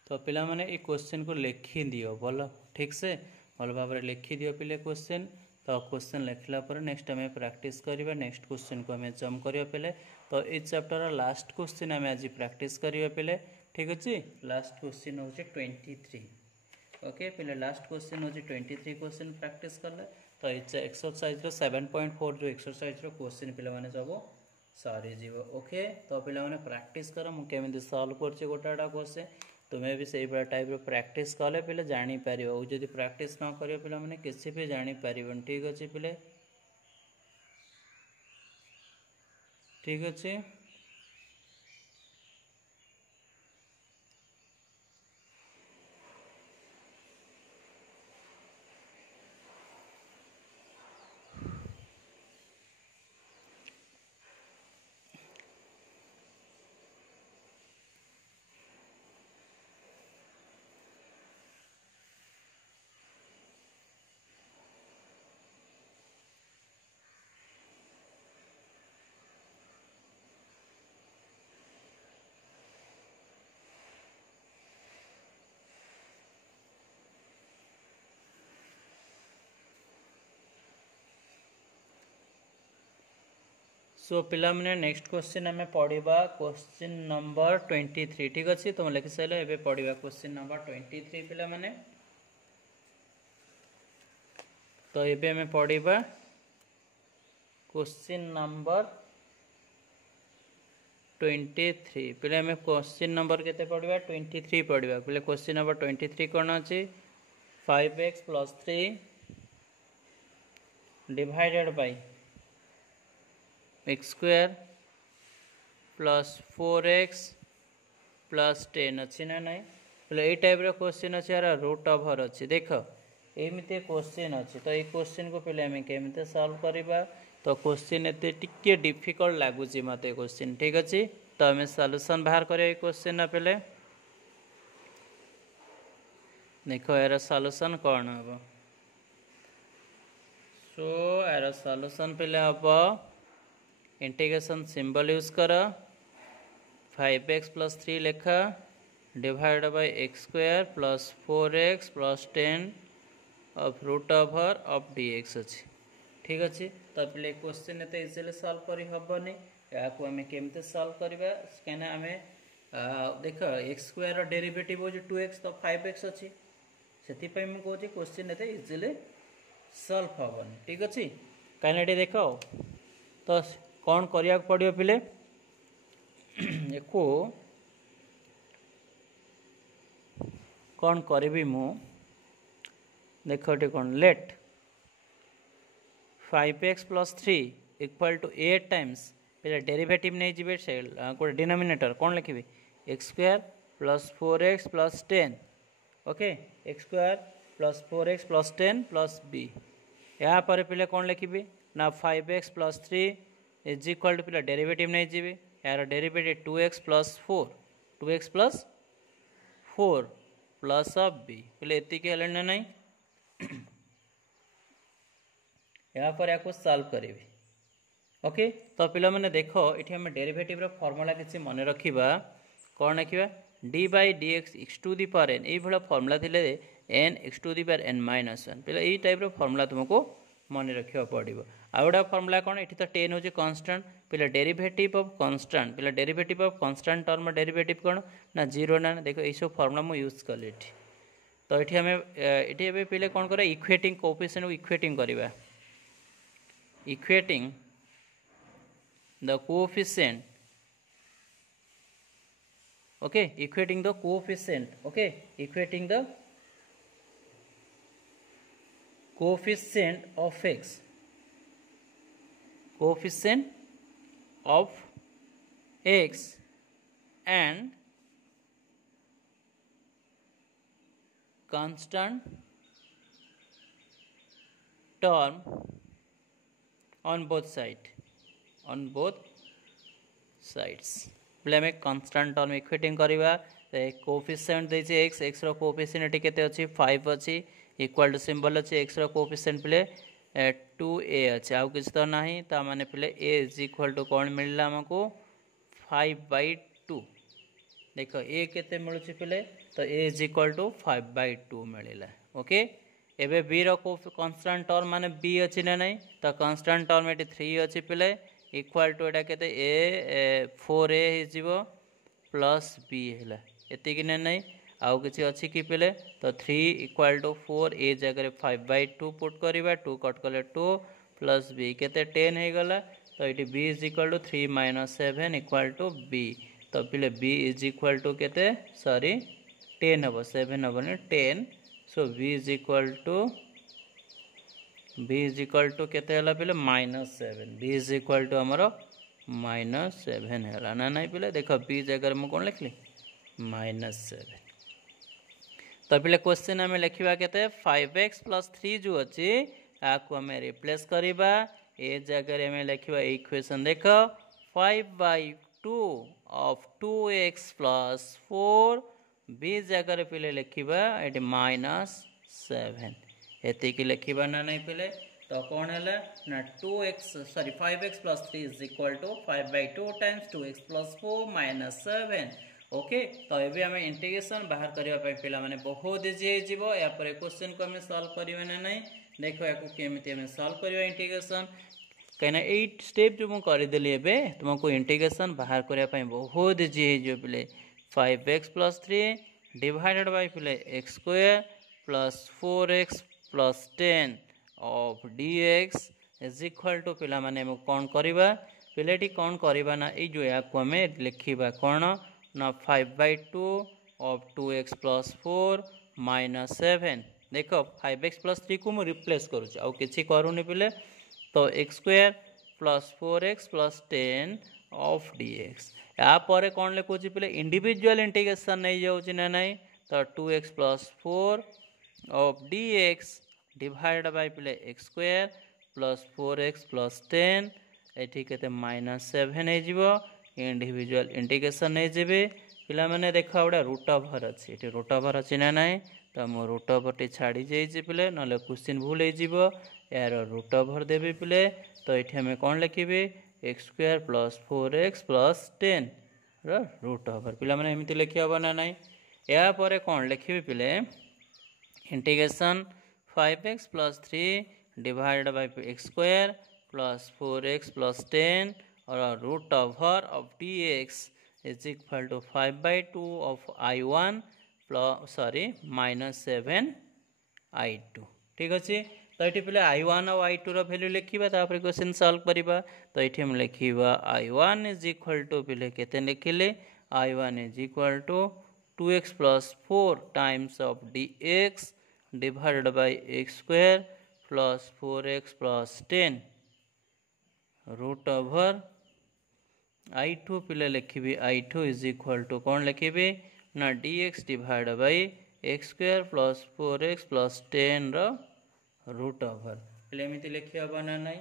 तो पिला माने ये क्वेश्चन को लिखि दियो भल ठीक से भल भाव में लिखि दियो पिले क्वेश्चन तो क्वेश्चन लिखला पर नेक्स्ट हमें प्रैक्टिस करिबा नेक्स्ट क्वेश्चन को हमें जम करियो पिले तो इस चैप्टर लास्ट क्वेश्चन हमें आज प्रैक्टिस करियो पिले ठीक अछि लास्ट क्वेश्चन होचे 23 ओके पिले लास्ट क्वेश्चन होचे 23 क्वेश्चन प्रैक्टिस करले तो इस एक्सरसाइज रो 7.4 जो एक्सरसाइज रो क्वेश्चन पिला माने सब सारी जीव ओके तो पिला माने प्रैक्टिस करो मु केमिति सॉल्व करछि गोटाडा क्वेश्चन तुम्हें भी सही टाइप रो प्रैक्टिस कले पे जानी पारिबो और जदि प्रैक्टिस न करियो पिला माने किसी भी जानी पारिबन ठीक अछि पिले ठीक अछि सो पिला माने नेक्स्ट क्वेश्चन हमें पढ़िबा क्वेश्चन नंबर 23 ठीक अछि तुम लिखि सैले एबे पढ़िबा क्वेश्चन नंबर 23 पिला माने तो एबे हमें पढ़िबा क्वेश्चन नंबर 23 पिला हमें क्वेश्चन नंबर केते पढ़िबा 23 पढ़िबा पिला क्वेश्चन नंबर 23 कोन अछि 5x + 3 divided by x square plus 4x plus 10 अच्छी ना नहीं बोले ये टाइप रो क्वेश्चन अच्छे यार रूट ओवर अच्छी देख एमती क्वेश्चन अच्छे तो ये क्वेश्चन को पहले आम केमती सॉल्व करवा तो क्वेश्चन एते टिके डिफिकल्ट लगुच मत क्वेश्चन ठीक अच्छे तो आम सॉल्यूशन बाहर करिया क्वेश्चन ना पहले देख यार सॉल्यूशन कौन हम सो यार सॉल्यूशन पहले हम इंटीग्रेशन सिंबल यूज कर 5x + 3 लेखा divide by x square plus 4x plus 10 of root over of dx अच्छी ठीक अच्छे तो पे क्वेश्चन एत इजिली सॉल्व करी हबनी या को हमें केमते सॉल्व करबा कहना हमें देख x स्क्वायर रो डेरिवेटिव हो 2x तो 5x अच्छी सेति पय हम कहूँ क्वेश्चन एत इजिली सॉल्व हबनी ठीक अच्छे कहना देख तो कौन करिया पड़ियो पिले एको कौन करी मु देख कौन लेट 5x + 3 = 8 टाइम्स पे डेरिवेटिव नहीं जीवे से गोटे डिनोमिनेटर कौन लिखी x square plus 4x plus 10 okay x square plus 4x plus 10 plus b यहाँ पर पे कौन लिखी ना 5x + 3 इज इक्वल टू पिला डेरिवेटिव नहीं जीवे यार derivative 2x + 4 2x + 4 plus of b पे एतिक हेले ना नहीं यहाँ पर या सॉल्व करी ओके तो पिला माने देखो ये आम डेरिवेटिव रो फॉर्मूला किसी मन रखा कौन लिखा d/dx x⁴n ये फॉर्मूला थिले n x⁴n - 1 पिला ये टाइप रो फॉर्मूला तुमको मन रखा पड़ो। आउटा फर्मूला कौन ये तो 10 हूँ कन्स्टाट पे डेरिवेटिव ऑफ कन्स्टाट पे डेरिवेटिव ऑफ कन्स्टाट टर्म डेरिवेटिव कौन ना 0 ना देखो ये सब फर्मूला मुझे यूज कली तो ये आम ये पे कौन कर इक्वेटिंग कोएफिशिएंट इक्वेटिंग करवा equating the coefficient okay equating the coefficient okay equating the coefficient of x coefficient of x and constant term on both sides पहले आम कन्स्टाट टर्म इक्वेटिंग करवा कोएफिशिएंट देछि एक्स एक्स रो कोएफिशिएंट केते अछि 5 अछि equal to symbol अछि x रो coefficient पहले 2a अछि आउ किछ तो नाही ता माने पहले a इज इक्वल टू कोन मिलला हमको 5/2 देखो a केते मिलुछि पहले तो a इज इक्वल टू 5/2 मिलला ओके एबे b रो कन्स्टाट टर्म माने b अछि ना नहीं तो कन्स्टाट टर्म एटी 3 अछि पहले इक्वाल टू एटा केते ए 4a हो प्लस b है एतिक ना नहीं आउ किसी अच्छी कि पे तो 3 इक्वाल टू 4 ए जगह 5/2 पुट करवा 2 कट कले 2 प्लस b केते 10 हो गला तो ये b is equal to 3 - 7 equal to b तो पे b इज इक्वल टू केते सॉरी 10 हम 7 हम 10 so b is equal to b is equal to केते हला पे -7 b इज इक्वल टू हमरो -7 है ना नहीं पे देखो b जगह में कौन लिखली -7 तो पे क्वेश्चन आम लिखा के 5x + 3 जो अच्छी आपको आम रिप्लेस करवा ए जगह में लिखा इक्वेशन देख 5/2 ऑफ 2x + 4 b जगह पे लिखा ये -7 एतिक लिखा ना नहीं पे तो कौन है ना 5x + 3 is equal to 5/2 times 2x + 4 -7 okay तो ये आम इंटीग्रेशन बाहर करने पिला माने बहुत इजी हो या क्वेश्चन को आम सॉल्व करवा ना नहीं देख या केमी सॉल्व करवा इंटीग्रेशन कहीं 8 स्टेप जो मुझेदेली एवं तुमको इंटीग्रेशन बाहर करने बहुत इजी हो पे 5x + 3 डिवाइडेड बाय पे x² + 4x + 10 of dx is equal to पिला माने कौन करवा पिलेटी कौन करवा ना ये जो आपको आम लिखा कौन ना 5/2 of 2x + 4 -7 देख 5x + 3 को मुझे रिप्लेस करुँच आउ कि करूनी पे तो x² + 4x + 10 of dx यापर कौन लिखुची पे इंडिविजुअल इंटीग्रेशन नहीं जाऊँ ना नहीं तो 2x + 4 of dx divide by पे x² + 4x + 10 ये के -7 हो इंडिविजुअल इंटीग्रेशन नहीं जाए पिला माने देख गोटे रूट ओवर अच्छी ये रूट ओवर अच्छी ना ना तो मो रूट ओवर टी छाड़ी जाइए पे ना क्वेश्चन भूल हो यार रूट ओवर देवी पे तो ये आम कौन लिखे x² + 4x + 10 रूट ओवर पिला माने एमती लिखी हम ना ना यापर कौन लिखे पे integration 5x + 3 divide by x² + 4x + 10 और root over of dx is equal to 5/2 of I1 -7 I2 ठीक अच्छे तो ये पे I1 और I2 वैल्यू लिखा क्वेश्चन सॉल्व करवा तो ये हम लिखा I1 इज इक्वल टू पे के लिखिले I1 is equal to 2x + 4 times of dx divided by x² + 4x + 10 root over I2 पे लिखी I2 इज इक्वल टू कौन लिखी ना dx divide by x² + 4x + 10 root over पे लिखी हम ना ना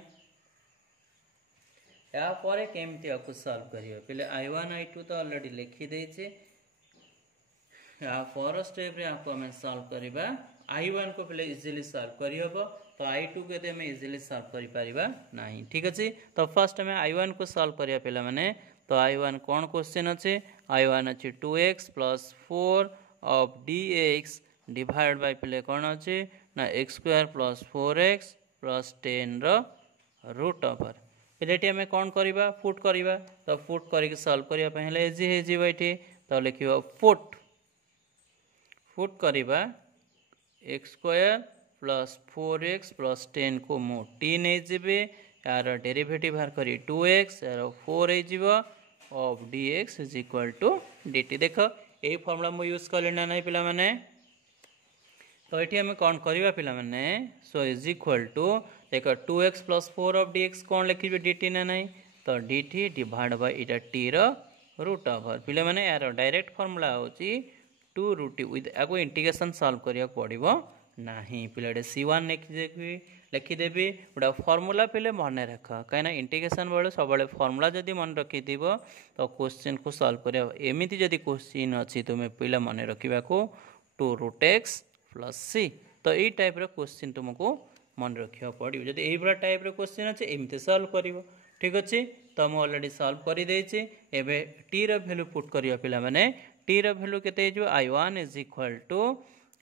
यापर केमती आपको सॉल्व करियो पे I1 I2 तो ऑलरेडी लिखिदे या पर स्टेप रे आपको हमें सॉल्व करवा I1 को पहले इजीली सॉल्व करहब तो I2 को हमें इजीली सॉल्व करि परिबा नहीं ठीक अच्छे तो फर्स्ट हमें I1 को सॉल्व करिया पिला माने तो I1 कौन क्वेश्चन अच्छे I1 अच्छे 2x + 4 of dx divide by पे कौन अच्छे ना x² + 4x plus 10 root over पिलेटी आम कौन करवा पुट करवा तो पुट करके सॉल्व करने इजी होती तो लिखा पुट पुट करवा x square plus 4x plus 10 को मु टी नहीं जी यार डेरिवेटिव बाहर करी 2x यार 4 of dx is equal to dt देख यही फॉर्मूला मु यूज कली ना नहीं पिला माने तो ये आम कौन करवा पिला माने सो इज इक्वल टू देख 2x प्लस 4 ऑफ dx कौन लिखिबे dt ना नहीं तो dt डिवाइड बाय इटा t रो रूट ओवर पिला माने यार डायरेक्ट फॉर्मूला होची 2 रूट विथ आगो इंटीग्रेशन सॉल्व करिया पड़िबो नहीं पिलाटे C1 लिखिदेवी गोटा फॉर्मूला पिले मन रख कहीं इंटीग्रेशन बेले सब फॉर्मूला जदि मन रखि तो क्वेश्चन को सॉल्व कर एमती जदि क्वेश्चन अच्छी तुम्हें पिला मन रखा 2 रूट x प्लस c तो यही टाइप क्वेश्चन तुमको मन रखा पड़ो जब यही टाइप क्वेश्चन अच्छे एमती सॉल्व कर ठीक अच्छे तो मुझे अलरेडी सॉल्व कर देवे टी रैल्यू पुट करिया पिला माने टी रैल्यू केते I1 इज इक्वल टू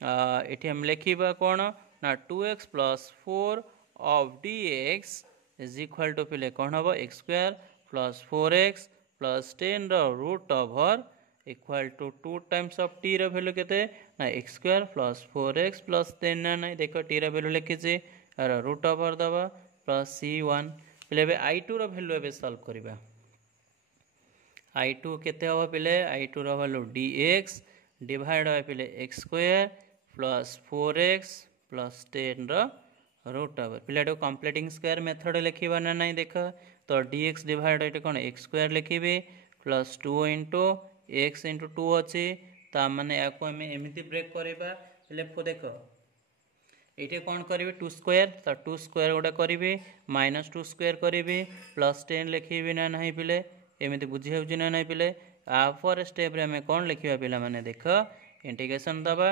ये हम लिखा कौन ना 2x plus 4 of dx is equal to पिले कौन हम x square plus 4x plus 10 root over equal to 2 times of the value केते ना X square plus 4x plus 10 ना नहीं देख टी रैल्यू लिखी रूट ओवर दबा प्लस C1 पिले I2 रैल्यू ए सॉल्व करवा I2 केते हम पिले I2 रैल्यू dx डिवाइड हो पिले x square plus 4x plus 10 root over पिलाटे कम्प्लीटिंग स्क्वायर मेथड लिखा ना नहीं देख तो dx डिवाइड ये कौन एक्स स्क्वायर लिखी प्लस 2 इंटू एक्स इंटू 2 अच्छी ताने या एमती ब्रेक करवा देख ये कौन करी 2 स्क्वायर तो 2 स्क्वायर गोटे करी माइनस 2 स्क्वायर करी प्लस 10 लिखी ना नहीं पिले एमती बुझी हो ना नहीं पिले आपर स्टेप आम कौन लिखा पिला माने देख इंटीग्रेशन दबा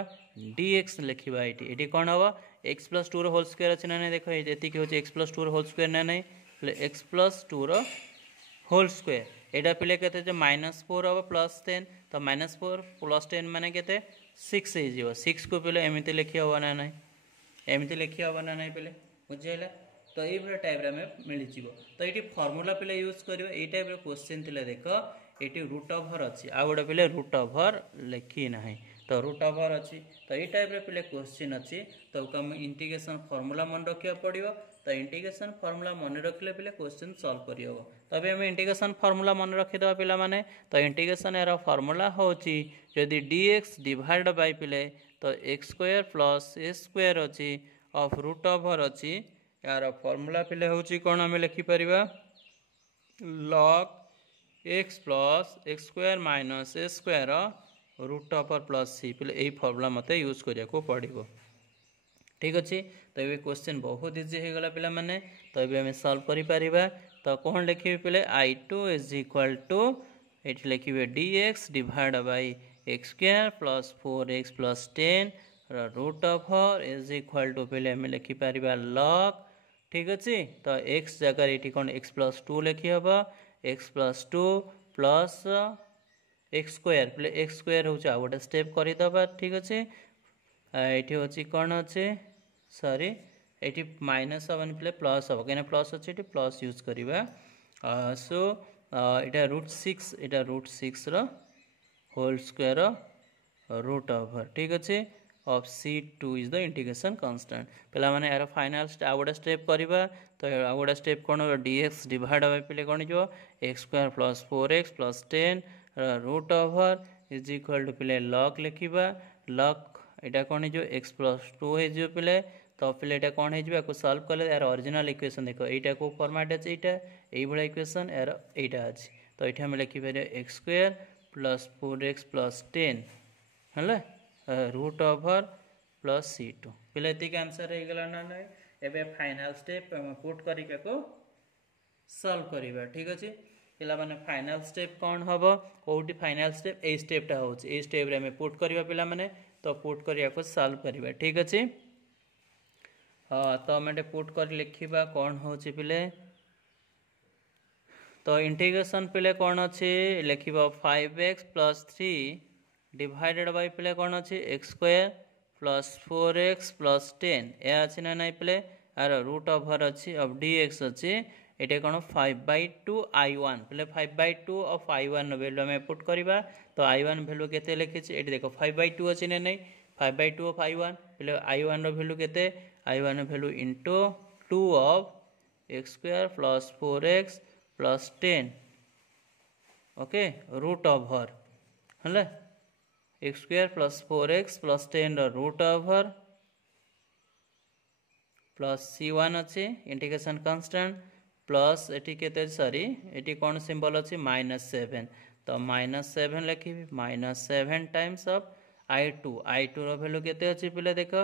dx लिखा ये कौन हम x प्लस 2 होल स्क्वायर अच्छे ना नहीं देख ये हूँ x प्लस 2 होल स्क्वायर ना नहीं x प्लस 2 होल स्क्वायर यहाँ पिले के माइनस 4 हम प्लस 10 तो माइनस 4 प्लस 10 माने के 6 हो 6 को पिले एमती लिखी हम ना नहीं एमती लिखी हम ना नहीं पिले बुझेगा तो ये टाइप आम मिल तो ये फॉर्मूला पिले यूज कर टाइप क्वेश्चन थी देख ये रूट ओवर अच्छी आ गोटे पिले रूट ओवर लिखी ना तो रूट ओवर अच्छी तो ये टाइप पिले क्वेश्चन अच्छी तो आम इंटीग्रेशन फॉर्मूला मन रखा पड़ो तो इंटीग्रेशन फॉर्मूला मन रखिले पिले क्वेश्चन सॉल्व कर तब आम इंटीग्रेशन फॉर्मूला मन रखीद पिला माने तो इंटीग्रेशन यार फॉर्मूला होची जदि dx डिवाइड बाय पिले तो x square plus a square अच्छी ऑफ रूट ओवर अच्छी यार फॉर्मूला पिले होची कौन आम लिखिपर log x प्लस x square minus a square root over plus C पिले यही फॉर्मूला मत यूज करिया पड़ो ठीक अच्छे तो ये क्वेश्चन बहुत इजी हो गला पिला माने तो ये आम सॉल्व करिपरिबा तो कौन लिखिबे पिले I2 इज इक्वल टू ये लिखिबे dx divide by x square plus 4x plus 10 root over is equal to पिले आम लिखिपर log ठीक अच्छे तो x जगह ये कौन x प्लस 2 लिखी हम x plus 2 plus x square पिले एक्स स्क्वायर हो गोटे स्टेप करदे ठीक अच्छे ये हूँ कौन अच्छे सॉरी ये माइनस हेनी पिले प्लस हम कहीं प्लस अच्छे ये प्लस यूज करवा सो यहाँ root 6 whole square root over ठीक अच्छे of C2 is the integration constant पिला माने यार फाइनल आ गोटे स्टेप करवा तो आ गोटे स्टेप कौन dx डिवाइड हो पिले कौन जो x square plus 4x plus 10 root over is equal to पिले log लिखा log यहाँ कौन हो एक्स प्लस 2 हो पिले तो पिले यहाँ कौन हो सॉल्व कले यार ओरिजिनल इक्वेशन देख यहाँ को फॉर्मेट अच्छे यहाँ इक्वेशन यार यहाँ अच्छे तो ये आम लिखिपर x square plus 4x plus 10 है रूट ओवर प्लस C2 पिले ये आंसर हो गला ना नहीं एवं फाइनल स्टेप पुट करके सॉल्व करवा ठीक अच्छे पिला माने फाइनल स्टेप कौन हम कौटी फाइनल स्टेप ए स्टेपटा हो स्टेप आम पुट करवा पिला माने तो पुट करने सॉल्व करवा ठीक अच्छे तो आम पुट कर लिखा कौन हो पिले तो इंटीग्रेशन पिले कौन अच्छे लिखा 5x प्लस 3 डिवाइडेड बाय पिले कौन अच्छे x square plus 4x plus 10 या अच्छे ना नहीं पिले आर रूट ओवर अच्छी ऑफ dx अच्छी ये कौन 5/2 I1 पे 5/2 ऑफ I1 वैल्यू आम पुट करवा तो I1 वैल्यू के लिखी ये देख 5/2 अच्छी ना नहीं 5/2 ऑफ I1 पे I1 वैल्यू के I1 value into 2 of x square plus 4x plus 10 okay root over है x square plus 4x plus 10 root over plus C1 अच्छी इंटीग्रेशन कांस्टेंट प्लस एटी के सॉरी एटी कौन सिंबल अच्छी -7 तो -7 लिखी -7 टाइम्स ऑफ I2 रो वैल्यू केते अच्छी पिले देख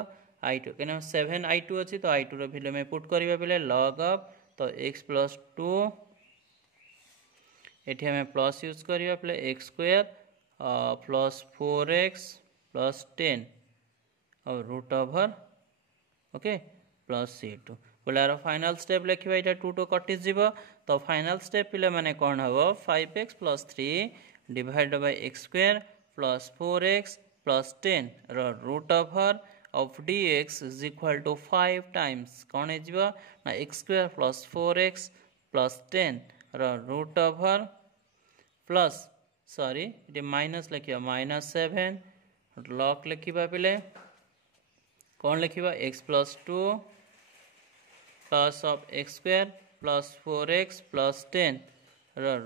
I2 कहीं 7 I2 अच्छी तो I2 रो वैल्यू में पुट करवा पिले लॉग ऑफ तो x प्लस 2 एटी हमें प्लस यूज करवा पिले x square plus 4x plus 10 और root over okay plus C2 बोलार फाइनल स्टेप लिखा यहाँ 2 2 कटिज तो फाइनल स्टेप पे मैंने कौन हम 5x plus 3 divide by x square plus 4x plus 10 root over of dx is equal to 5 times कौन हो ना x square plus 4x plus 10 root over plus sorry ये माइनस लिखा -7 लॉक लिखा पे कौन लिखा x plus 2 plus of x square plus 4x plus 10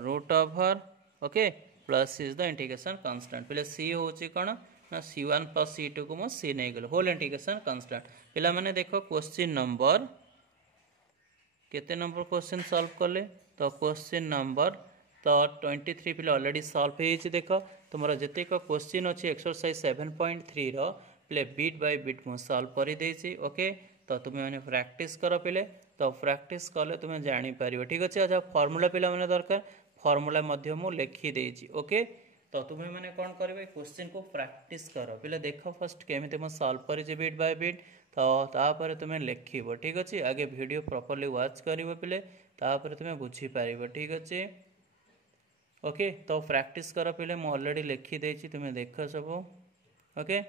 root over okay plus is the integration constant पे c होची कौन ना C1 प्लस C2 को मुझे c नहीं गल होल इंटीग्रेशन कांस्टेंट पिला माने देखो क्वेश्चन नंबर केते नंबर क्वेश्चन सॉल्व कले तो क्वेश्चन नंबर तो 23 पिला ऑलरेडी सॉल्व हो देख तुम जिते क्वेश्चन अच्छी एक्सरसाइज 7.3 रो पे बिट बाय बिट मुझे सॉल्व कर देछि ओके तो तुम्हें मैंने प्रैक्टिस कर पिले तो प्रैक्टिस कले तुम्हें जापर ठीक अच्छे अच्छा फर्मूला पिला मैंने दरकार फर्मूला मु लिखिदे ओके तो तुम्हें मैंने कौन कर क्वेश्चन को प्रैक्टिस कर पिला देख फर्स्ट केमी मुझे सॉल्व कर बिट बाय बिट तो तापर तुम्हें लिख ठीक अच्छे आगे वीडियो प्रॉपर्ली वॉच कर पिले तापर तुम्हें बुझीपार ठीक अच्छे ओके तो प्रैक्टिस कर पिले मुझे ऑलरेडी लिखिदे तुम्हें देख सब ओके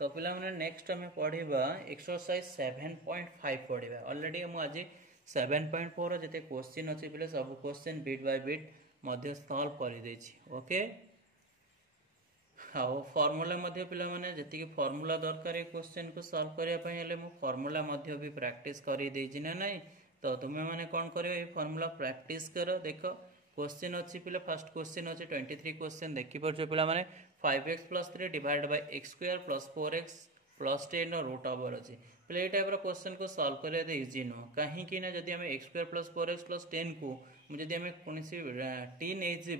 तो पिला मैंने नेक्स्ट आम पढ़ा एक्सरसाइज 7.5 पढ़ा ऑलरेडी मुझे 7.4 जिते क्वेश्चन अच्छे पे सब question bit by bit Madhya solve कर देछि ओके आउ फॉर्मूला मध्य पिला माने जति फॉर्मूला दरकार क्वेश्चन को सॉल्व करने मु फॉर्मूला मध्य भी प्रैक्टिस कर देछि ना नहीं तो तुम्हें मैंने कौन कर फॉर्मूला प्रैक्टिस कर देख क्वेश्चन अच्छी पे फर्स्ट क्वेश्चन अच्छे 23 क्वेश्चन देखिपार पे मैंने 5x plus 3 divide by x square plus 4x plus 10 root over अच्छी पे टाइप क्वेश्चन को सॉल्व करते इजी नुह कहीं जदि आम x square plus 4x plus 10 को जदि आम कौन टी नहीं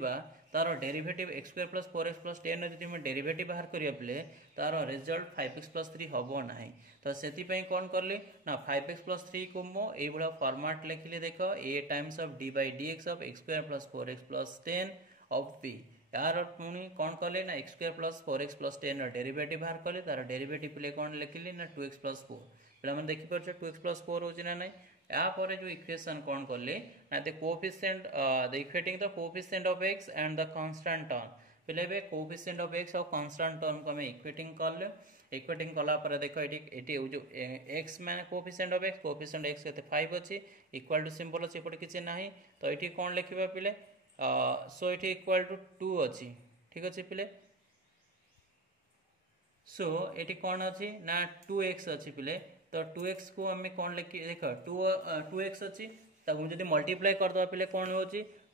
तार derivative x square plus 4x plus 10 जब आम डेरिवेटिव बाहर करिया पे तार रिजल्ट 5x प्लस 3 हम ना तो से कौन कली ना 5x प्लस 3 को मुझे फॉर्मेट लिखिले देख a times of d by dx of x square plus 4x plus 10 of b यार पुणी कौन कले ना x square plus 4x plus 10 derivative बाहर कले तार डेरिवेटिव पे कौन लिखिली ना 2x प्लस 4 पे देखिपार 2x प्लस 4 हो ना नहीं यापर जो इक्वेशन कौन कले ना the coefficient the equating the coefficient of x and the constant term पे कोएफिशिएंट ऑफ x और कांस्टेंट टर्म को हमें इक्वेटिंग कर इक्वेटिंग कला पर देख ये जो x माने coefficient of x coefficient x के 5 अच्छी इक्वल टू सिंबल अच्छी एपटे किसी ना तो ये कौन लिखा पे सो ये इक्वल टू 2 अच्छी ठीक अच्छे पे सो ये कौन अच्छी ना 2x अच्छी पे तो 2x को आम कौन लिखी देख 2x अच्छी जब मल्टीप्लाई करदे पे कौन हो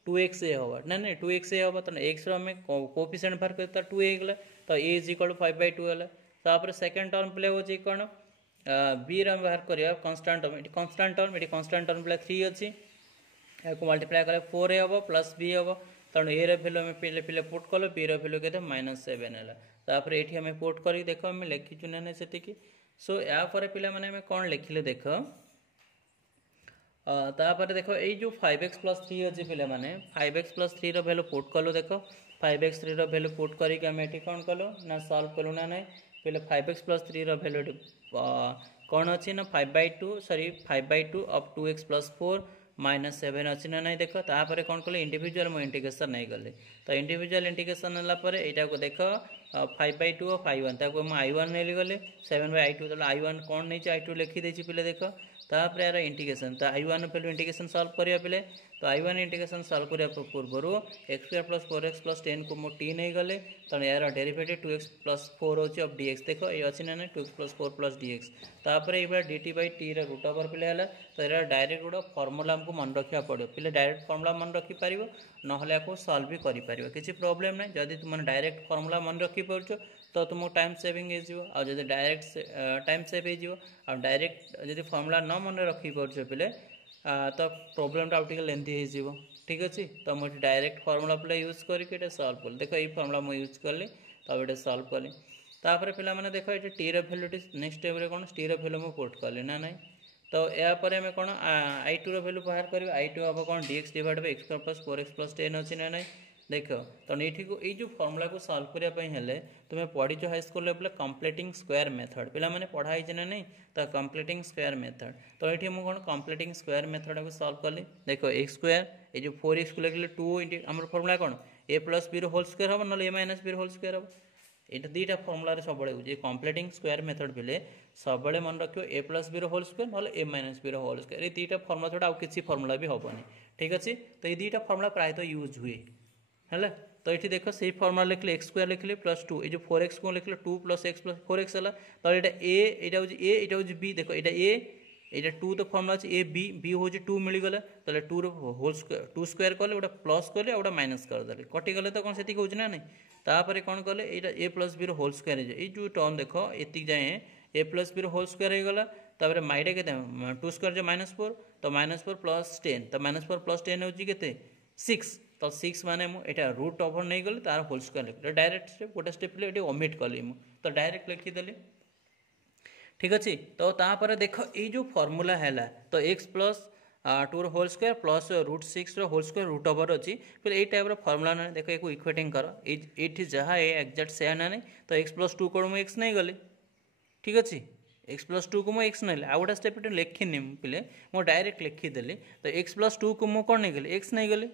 2x ए हम ना नहीं 2x ए हम तो x आम कोएफिशिएंट बाहर कर 2 होगा तो a इज इक्वल टू 5/2 है तापर सेकेंड टर्म पे हो कौन b रे बाहर करिया कांस्टेंट टर्म ये कांस्टेंट टर्म पे 3 अच्छी या मल्टीप्लाई कले 4 ए हम प्लस b हम तेणु ए भैल्यू आम पे पे पुट कल b भैल्यू के -7 है तापर ये आम पुट कर देख आम लिखीचु ना से सो यापर पे मैंने कौन लिखिले देख तापर देख ये जो 5x प्लस 3 अच्छी पे मैंने 5x प्लस 3 भैल्यू पुट कलु देख 5x 3 भैल्यू पुट करके आम ये कौन कलु ना सॉल्व कलु ना नहीं पे 5x प्लस 3 भैल्यू कौन अच्छी ना 5/2 सॉरी 5/2 ऑफ 2x प्लस 4 -7 अच्छी ना नहीं देख तापर कौन कले इंडिविजुअल मु इंटीग्रेशन नहीं गले तो इंडिविजुअल इंटीग्रेशन है को देख 5/2 और 5/1 ताको मु I1 नहीं गले 7/I2 तो I1 कौन नहीं I2 लिखी देछि पिले देख तापर यार इंटीग्रेशन तो I1 पहले इंटीग्रेशन सॉल्व करिया पिले तो I1 इंटीग्रेशन सॉल्व करिया पूर्व x² + 4x + 10 को मु t नहीं गले तो यार डेरिवेटिव 2x + 4 होची ऑफ dx देखो ये अछि ना 2x + 4 + dx तापर ए dt/t रा रूट ओवर पिले हला तो यार डायरेक्ट गोटा फार्मूला हमको मन रखिया पड़ो पिले डायरेक्ट फार्मूला मन रखि पारिबो नहले आपको सॉल्व भी करि पारिबो किछि प्रॉब्लम नै जदि तुम डायरेक्ट फार्मूला मन रखि परछो तो तुमको टाइम सेविंग हो जिवो आ जदि डायरेक्ट टाइम सेव हो जिवो आ डायरेक्ट जदि फार्मूला न मन रखि परछो पिले तो प्रॉब्लम टा आउटिकल लेंथी हो जिवो ठीक अछि तो मु डायरेक्ट फार्मूला पिले यूज करके एटा सॉल्व कर देखो ई फार्मूला मु यूज करली तो एटा सॉल्व करली तापर पिला माने देखो एटा टी रो वैल्यू नेक्स्ट स्टेप रे कोन टी रो वैल्यू मु पुट करली ना नहीं तो या पर हमें कौन I2 रो वैल्यू बाहर कर I2 हम कौन dx divide by x² + 4x + 10 अच्छी ना नहीं देख तो ये को ये जो फॉर्मूला को सॉल्व करने हेले तुम्हें पढ़ी high school level completing square method पिला माने पढ़ाई ना नहीं तो कंप्लीटिंग स्क्वायर मेथड तो ये मुझे कौन कंप्लीटिंग स्क्वायर मेथड को सॉल्व कली देखो x² ये जो 4x को लिखले 2 हमर फॉर्मूला कौन a + b रो होल स्क्वायर हम न a - b रो होल स्क्वायर हम ये दुईटा फॉर्मूला सब कंप्लीटिंग स्क्वायर मेथड पिले सब मन रखियो a + b रो होल स्क्वायर ना a - b रो होल स्क्वायर ये दुईटा फॉर्मूला छोड़ा आउ किसी फॉर्मूला भी हेनी ठीक अच्छे तो ये दुईटा फॉर्मूला प्रायतः यूज हुए है तो ये देख से फॉर्मूला लिखले x² लिखले +2 ये जो 4x को लिखले 2 + x + 4x है तो यहाँ a b देखो यहाँ 2 तो फॉर्मूला अच्छे a b हूँ 2 मिलगला तो 2 होल स्क्वायर 2 स्क्वायर कले गोटे प्लस कले गोटे माइनस करदे कटिगले तो कौन से हो ना नहीं तापर कौन कले यहाँ a + b रो होल स्क्वायर ये जो टर्म देख ये जाए a + b रो होल स्क्वायर होगला तापर माइडा के 2 स्क्वायर जो -4 तो -4 + 10 तो -4 + 10 होची केते 6 तो 6 माने मु एटा रूट ओवर नहीं गले तार होल स्क्वायर लिख डायरेक्ट स्टेप गोटे स्टेप ले ओमिट कली मु तो डायरेक्ट लिखी देली ठीक अच्छे तो तापर देख ये जो फॉर्मूला है तो x + 2 रो होल स्क्वायर प्लस √6 रो होल स्क्वायर रूट ओवर अच्छी फिर ये टाइप फॉर्मूला ना देखो ये इक्वेटिंग कर ये जहाँ एक्जाक्ट से ना नहीं तो x + 2 को मुझे x नहीं गली ठीक अच्छे x + 2 को मुझे x नहीं आ गोटे स्टेप लिखिनी पिले मुझे डायरेक्ट लिखीदेली तो x + 2 को मुझे कौन नहीं गली x नहीं गली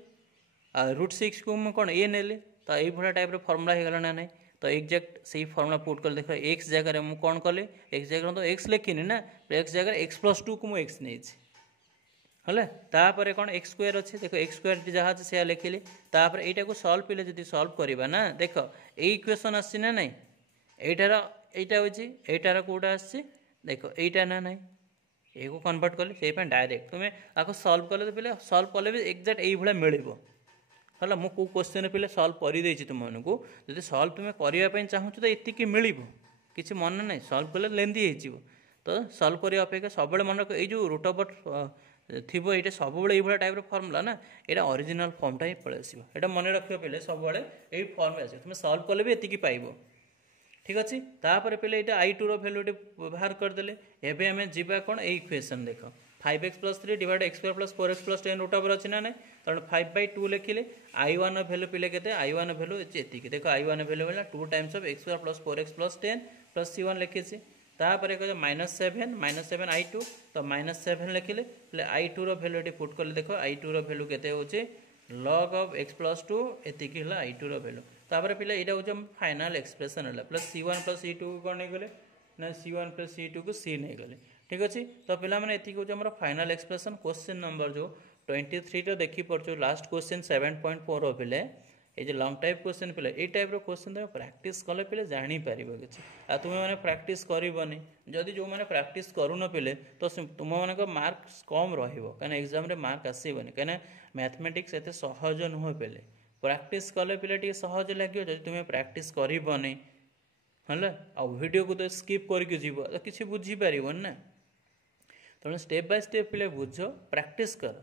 √6 को मुझे कौन ए नेली तो ये भाया टाइप फॉर्मूला होगा ना नहीं तो एक्जाक्ट से फॉर्मूला पुट कर देख x जगह मुझे कौन कली x जगह तो x लिखिनी ना x जगह x + 2 को मुझे x नहीं है तापर कौन x² अच्छे देखो x² जहाँ से लिखिली तापर यहाँ को सॉल्व पिले जब सॉल्व करवा ना देख ये इक्वेशन आसी ना नहीं एटार यहाँ हूँ एटार कौटा आसी देख यहाँ ना नहीं ये को कन्वर्ट कले से डायरेक्ट तुम्हें आपको सॉल्व कले तो पिले सॉल्व कले भी एक्जाक्ट यही भाया मिल है मु क्वेश्चन पिले सॉल्व कर तुमको जब सॉल्व तुम्हें करने चाहूँ तो ये मिल कि मन ना सॉल्व कले लेंदी हो तो सॉल्व करने अपेक्षा सब मन रख जो रूट ओवर थी ये सब ये टाइप फॉर्मूला ना यहाँ ओरिजिनल फॉर्मटा ही पलि आसो यहाँ मन रख पे सब यही फॉर्म आस तुम सॉल्व कले भी ये पाइब ठीक अच्छे तापर पे यहाँ I2 रो वैल्यू बाहर करदे एवं आम जा कौन ये इक्वेशन देख 5x + 3 divide x² + 4x + 10 root over अच्छी ना नहीं कारण 5/2 लिखिले I1 वैल्यू पिले के I1 वैल्यू ये देख I1 वैल्यू है 2 times of x² + 4x + 10 + C1 लिखी तापर कह -7 I2 तो -7 लिखिले I2 रो वैल्यू पुट कले देख I2 रो वैल्यू केते होचे log of x + 2 एतिकी है I2 रो वैल्यू तापर पिले यहाँ हूँ फाइनाल एक्सप्रेशन है +C1 + C2 को कौन नहीं गले ना C1 + C2 को C नहीं गले ठीक अच्छे तो पे मैंने ये हूँ फाइनाल एक्सप्रेशन क्वेश्चन नंबर जो 23 तो देखी पड़ो लास्ट क्वेश्चन 7.4 पिले ये जो लॉन्ग टाइप क्वेश्चन पिले ये टाइप क्वेश्चन तुम प्रैक्टिस कले पिले जापर कि तुम्हें मैंने प्रैक्टिस करनी जदि जो मैंने प्रैक्टिस करून पिले तो तुम मान मार्क्स कम रहा एग्जाम मार्क आसबनी कहीं मैथमेटिक्स एत सहज नुह पिले प्रैक्टिस कले पिले टे सहज लगे जब तुम्हें प्रैक्टिस करनी है आ वीडियो को तो स्किप करके जीव तो किसी बुझीपार ना तेणु स्टेप बाय स्टेप पिले बुझ प्रैक्टिस कर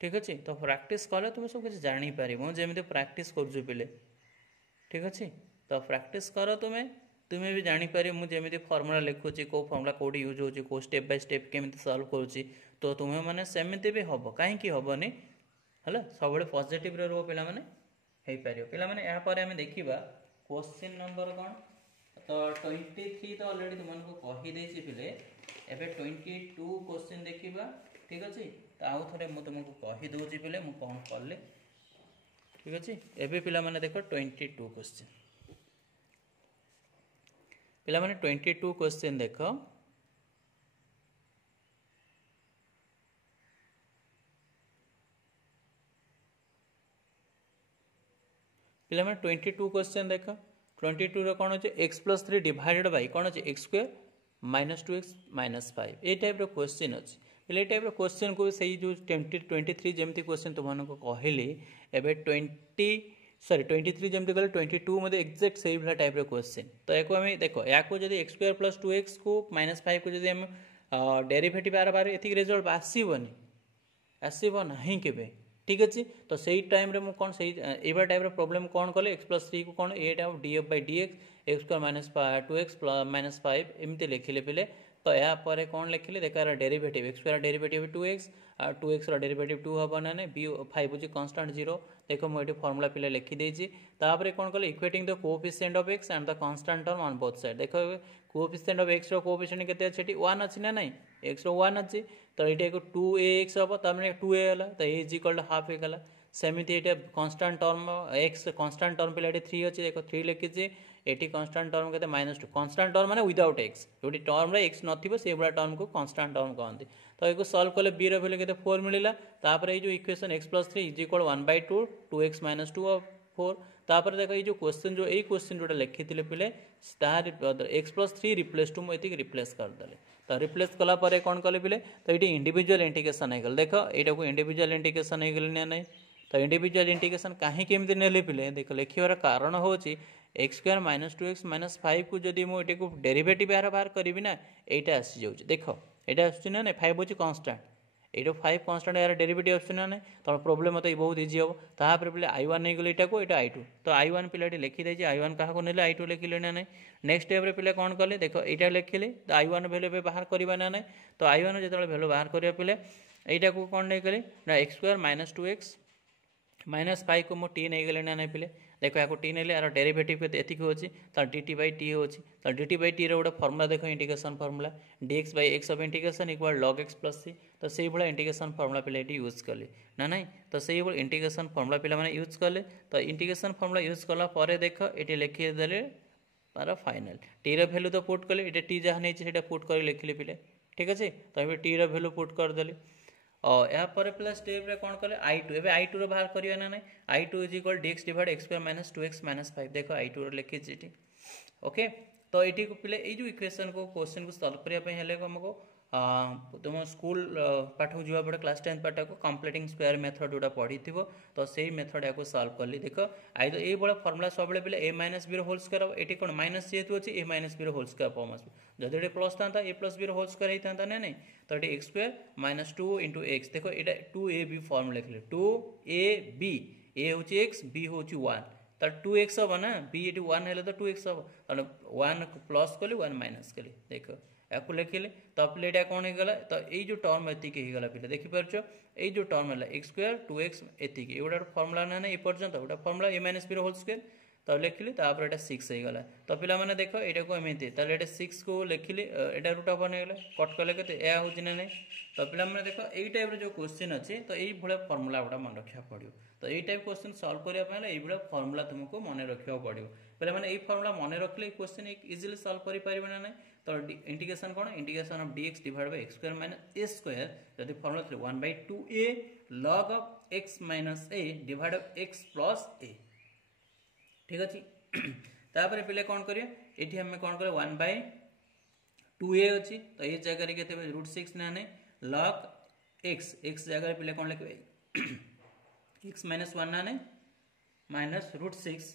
ठीक अच्छे तो प्रैक्टिस कले तुम सब किसी जापर जमी प्रैक्टिस करुँ पिले ठीक अच्छे तो प्रैक्टिस कर तुम्हें भी जापर मुझे फॉर्मूला लिखुची कौ फॉर्मूला कौटी यूज हो कौ स्टेप बाय स्टेप केमी सॉल्व करुँची तो तुम्हें मैंने सेमती भी हम कहीं हेनी है सब पॉजिटिव रे रो पिला माने हे पारियो पिला माने यहाँ पर हमें देखिबा क्वेश्चन नंबर कौन तो 23 तो ऑलरेडी तुमको कही देछि पिले एबे 22 क्वेश्चन देखिबा ठीक अछि तो आउ थे मुझे तुमको कहीदे पे मुझे कौन कली ठीक अच्छे। एवं पिला माने देख 22 क्वेश्चन पिला माने 22 क्वेश्चन देख पिला माने 22 क्वेश्चन देख 22 रे कौन अच्छे एक्स प्लस 3 डिवाइडेड बाय कौन अच्छे x square minus 2x minus 5 ये टाइप क्वेश्चन अच्छे ये टाइप क्वेश्चन को सही जो 23 जमी क्वेश्चन तुमको कहली एवं 23 जमी कहले 22 मतलब एक्जाक्ट से भाया टाइप क्वेश्चन। तो या देख या एक्स स्क्वायर प्लस 2x को माइनस 5 को जब डेरिवेटिव बार बार ये रिजल्ट आसबनी आसब ना के ठीक अच्छे। तो सही टाइम रे कौन सही ये टाइप प्रॉब्लम कौन कले एक्स प्लस 3 को कौन एट d f by d x square minus 2x minus 5 एमती लिखिले पिले। तो या पर कौन लिखिले देख derivative x square derivative 2x 2x derivative 2 हम ना बी 5 हूँ कन्स्टाट 0 देख मुझे फर्मुला पिले लिखिदेजी। तापर कौन कले equating the coefficient of x and the constant term on both side देख कोएफिशिएंट ऑफ x रो कोएफिशिएंट केते अछि 1 अछि ना नहीं x रो 1 अछि। तो ये 2ax हम तमें 2a है तो a इज इक्वल हाफ होगा सेमती ये कन्स्टाट टर्म x कन्स्टाट टर्म पे 3 अच्छे देख 3 लिखी ये कन्स्टाट टर्म के माइनस 2 कन्स्टाट टर्म माने विदाउट x जो टर्म रे x नथिबो से भाया टर्म को कन्स्टाट टर्म कहते। तो ये सल्व कले b रो वैल्यू के 4 मिलला। तापर ये जो equation x plus 3 is equal 1/2 2x minus 2 और 4। तापर देख ये जो क्वेश्चन जो यही क्वेश्चन जोटा लिखी पिले एक्स प्लस 3 रिप्लेस टू मुझे रिप्लेस करदे। तो रिप्लेस कलापर कौन कले पिले तो ये इंडिविजुअल इंटीग्रेशन हो गल देख यहाँ को इंडिविजुअल इंटीग्रेशन हो गले ना। तो इंडिविजुअल इंटीग्रेशन कहीं केमती नेले पिले देख लिखार कारण हूँ x square minus 2x minus 5 को जब मुझे डेरिवेटिव यार बाहर करी ना यहाँ आसी जाऊँ देख यहाँ आसना ना 5 हूँ कन्स्टाट ये 5 कन्स्टाट यार डेरिवेटिव आसना ना। तो प्रॉब्लम मत बहुत इजी हम तापर पे i1 नहीं गले यहाँ यहाँ i2 तो i1 पिला लिखिदे i1 क्या ने i2 लिखिले ना। नेक्स्ट स्टेप पे कौन कले देख यहाँ लिखिले तो i1 भैल्यू बाहर करवा ना ना। तो i1 जो भैल्यू बाहर करा पे यहाँ को कौन नहीं कले ना X square minus 2x minus 5 को मुझे टी नहीं गले ना नहीं पिले देख या टी नहीं यार डेरिवेटिव के एतिक होची तो dt बाई टी होची। तो dt बाई टी गोटे फर्मुला देख integration formula dx by x of integration equal log x plus c। तो से भाया इंटीग्रेशन फर्मुला पे यूज कले ना नहीं। तो से इंटीग्रेशन फर्मुला पे मैंने यूज कले। तो इंटीग्रेशन फर्मुला यूज कला देख ये लिखिदे तार फाइनल टी भैल्यू तो पुट कले ये टी जहाँ नहीं पुट कर लिखिले पिले ठीक अच्छे। तो ये टी भैल्यू पुट करदे और यहाँ पर प्लस स्टेप रे कौन कले i2 एवं i2 बाहर करिया ना नहीं i2 is equal dx divide x square minus 2x minus 5 देखो i2 लिखी जी ओके। तो ये को पिले ये जो इक्वेशन को क्वेश्चन को सॉल्व करने हमको तुम स्कूल पाठ को जावा पड़े क्लास 10 पाठ को कंप्लीटिंग स्क्वायर मेथड जोटा पढ़ी थी तो से मेथड या सॉल्व कली देख आई तो ये फर्मुला सब पे a minus b whole square ये कौन माइनस जेहतु अच्छी a minus b whole square form आस जब ये प्लस था a plus b whole square होता ना नहीं। तो ये x square minus 2 into x देख ये 2ab फॉर्म लिखले 2ab a हूँ एक्स बी हूँ 1 तो 2x हम ना बी ये 1 है तो 2x हम 1 प्लस कली 1 माइनस कली देख या लिखिले। तो पे कौन होगा तो ये जो टर्म एतिक होगा पे देखिपार ये जो टर्म है एक्स स्क्वायर 2x एतिक ये गोटे फर्मुला ना ये पर्यंत गोटे formula a minus b whole square तो लिखिली तापर ये 6 होगा। तो पे देख यहाँ को एमती 6 को लिखिली यहाँ रूट ओवर नहीं कट कले के हूँ ना नहीं। तो पे देख यही टाइप जो क्वेश्चन अच्छे तो ये भाया फर्मुला गुड़ा मन रखा पड़ो। तो यही टाइप क्वेश्चन सॉल्व करने ये फर्मुला तुमको मन रखा पड़ो पे मैंने ये फर्मुला मन रखिले क्वेश्चन इजिली सॉल्व करें ना नहीं। तो इंटीग्रेशन कौन integration of dx divide by x square minus a square जब फर्मुला थी 1/2a log of x minus a divide of x plus a ठीक अच्छे। तापर पे कौन करिए ये हम कौन करें 1/2a अच्छी तो ये जगह के √6 ना नहीं log x x जगह पे कौन लिखे x माइनस 1 ना नहीं माइनस √6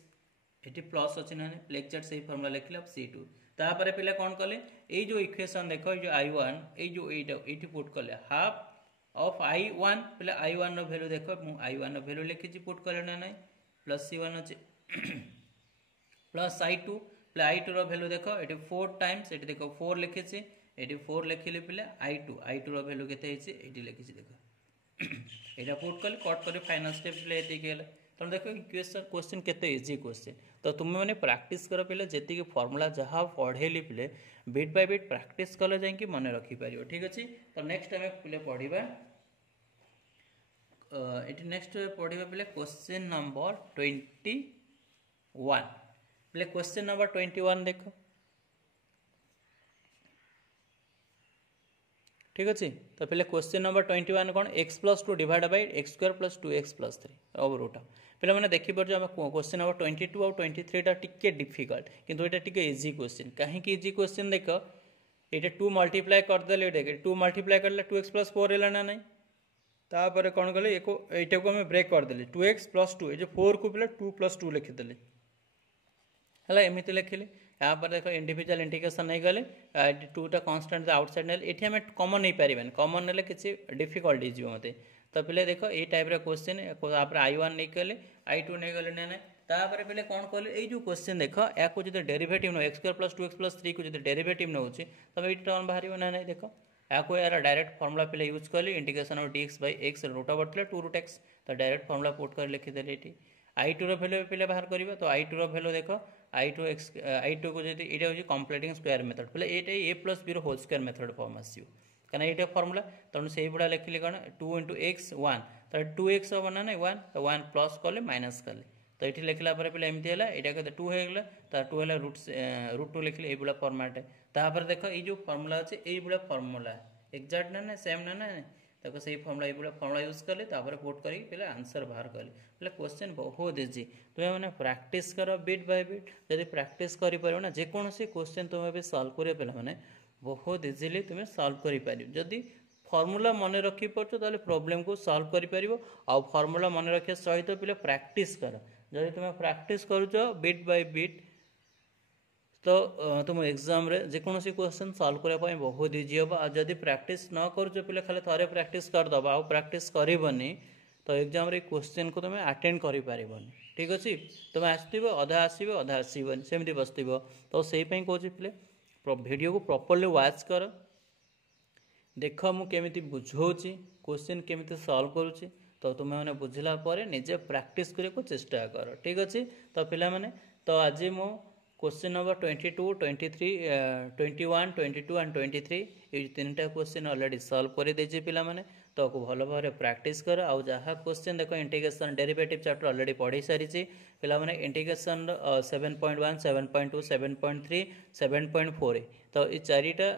ये प्लस अच्छी ना लेक्चर से फर्मुला लिखले अब c2। तापर पे कौन कले ये जो इक्वेशन देख जो i1 ये जो ये पुट कले हाफ ऑफ i1 पे i1 वैल्यू देख i1 वैल्यू लिखी पुट कले ना नहीं प्लस c1 अच्छे प्लस i2 पे i2 वैल्यू देख ये 4 टाइम्स ये देख 4 लिखी ये 4 लिखिले पे i2 वैल्यू के लिखी देख यहाँ पुट कले कट कर फाइनल स्टेप पे तो देख क्वेश्चन केते इजी क्वेश्चन। तो तुम मैंने प्रैक्टिस कर पे जी फर्मुला जहाँ पढ़ेली पे बिट बाय बिट प्रैक्टिस कले जाकि मन रखिपार ठीक अच्छे। तो नेक्स्ट आम पे पढ़ा ये नेक्स्ट पढ़ा पे क्वेश्चन नंबर 21 पे क्वेश्चन नंबर 21 देख ठीक अच्छे। तो पे क्वेश्चन नंबर 21 कौन x plus two divide by x square plus 2x plus 3 अब रूटा पे मैंने देखिपुर आम क्वेश्चन नंबर 22 और 23 टिके डिफिकल्ट किंतु ये टिके इजी क्वेश्चन कहीं इजी क्वेश्चन देख ये 2 मल्टीप्लाई करदे देख 2 मल्टीप्लाई कर 2x प्लस 4 है ना नहीं तापर कौन कले यहाँ को आम ब्रेक करदे 2x प्लस 2 ये 4 को पिला 2 प्लस 2 लिखिदेली है एमती लिखिली यहाँ पर देख इंडिविजुअल इंटीग्रेशन नहीं गले 2टा कांस्टेंट आउटसाइड ने ये आम कमन नहीं पारे कमन ने किसी डिफिकल्ट हो मत तो पे देख ये टाइप क्वेश्चन I1 नहीं गले I2 नहीं गले ना तापर पे कौन कले ये जो क्वेश्चन देख या जो derivative now x square plus 2x plus 3 को जो डेरिवेटिव नौ तब ये टर्म बाहर ना नहीं देख या यार डायरेक्ट फॉर्मूला पे यूज कली integration of dx by x root over थे 2 रूट x तो डायरेक्ट फॉर्मूला पुट कर लिखिदेली ये I2 भैल्यू पे बाहर करवा तो I2 भैल्यू देख I2 को जी ये हूँ कम्प्लीटिंग स्क्वायर मेथड पे ये a plus b whole square method form आसो कहीं ये फॉर्मूला तेणु से गुड़ा लिखिली कौन 2 इंटू एक्स 1 तो 2x हम ना 1 प्लस कले माइनस कले तो ये लिखला पे एमती है यहाँ कहते 2 होगा तो 2 है रूट 2 लिखिले ये फॉर्मेट तापर देख ये फॉर्मूला अच्छे ये फॉर्मूला एक्जाक्ट ना सेम ना ताको सही फॉर्मूला ये फॉर्मूला यूज कले पुट करके पे आंसर बाहर कले पे क्वेश्चन बहुत इजी तुम्हें मैंने प्रैक्टिस कर बिट बाय बिट जब प्रैक्टिस कर ना जेकोसी क्वेश्चन तुम्हें भी सॉल्व कर पे मैंने बहुत इजिली तुम्हें सॉल्व कर जदि फॉर्मूला मन रखी पार्छ तो प्रॉब्लम को सॉल्व कर फॉर्मूला मन रखा सहित पे प्रैक्टिस कर जब तुम्हें प्रैक्टिस करुच बिट बाय बिट तो तुम एग्जाम रे जेकोसी क्वेश्चन सॉल्व करने बहुत इजी हम आदि प्रैक्टिस न करुच पे खाली थे प्रैक्टिस करदब आउ प्रैक्टिस करनी तो एग्जाम रे क्वेश्चन को तुम अटेंड कर ठीक अच्छे तुम आसो अधा आसबन सेमती बस तो से कौच पे वीडियो को प्रॉपर्ली वॉच कर देख मुझे बुझाऊँच क्वेश्चन केमी सॉल्व करुँच तो तुम्हें मैंने बुझला निजे प्रैक्टिस करने को चेष्टा कर ठीक अच्छे तो पिला माने तो आज मो क्वेश्चन नंबर 22, 23, 21, 22 एंड 23 ये 3टा क्वेश्चन ऑलरेडी सॉल्व कर देछि पिला माने तो भल भाव प्रैक्टिस कर आउ जहाँ क्वेश्चन देख इंटीग्रेशन डेरिवेटिव चैप्टर ऑलरेडी पढ़ी सारी पिला माने इंटीग्रेशन 7.1, 7.2, 7.3, 7.4 तो ये 4टा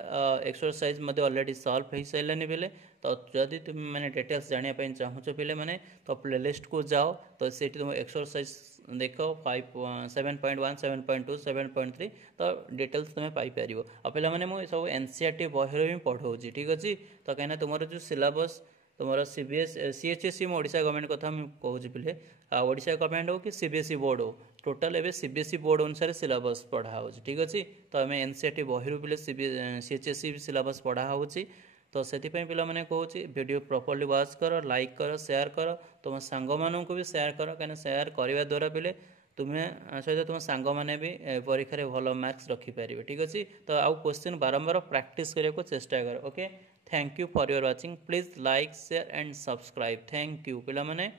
एक्सरसाइज मध्य ऑलरेडी सॉल्व हो सारे बेले तो जदि तुम मैंने डिटेल्स जानापी चाहूँ पे मैंने तो प्लेलिस्ट को जाओ तो से तुम एक्सरसाइज देख 7.1, 7.2, 7.3 तो डिटेल्स तुम्हें पाइपर आ पे मैंने सब NCERT बही भी पढ़ाऊँ ठीक अच्छे तो कहीं तुम जो सिलेबस तुम CHSE ओडिशा गवर्नमेंट कथा कहूँ पे ओडिशा गवर्नमेंट हो कि CBSE बोर्ड हो टोटाल एवं CBSE बोर्ड अनुसार सिलेबस पढ़ा हो ठीक अच्छे तो आम NCERT बही पे CHSE सिलेबस पढ़ा हो तो से पे मैंने कहूँ वीडियो प्रॉपर्ली वॉच कर लाइक कर शेयर कर तुम सांग मानू भी शेयर कर कहीं शेयर करने द्वारा पे तुम्हें सहित तुम सांग मैंने भी परीक्षा रे भल मार्क्स रखिपारे ठीक अच्छे तो आउ क्वेश्चन बारंबार प्रैक्टिस करने को चेष्टा कर okay thank you for your watching please like share and subscribe thank you पे मैंने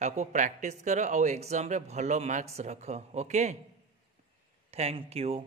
आपको प्रैक्टिस कर आउ एग्जाम रे भल मार्क्स रख ओके थैंक यू।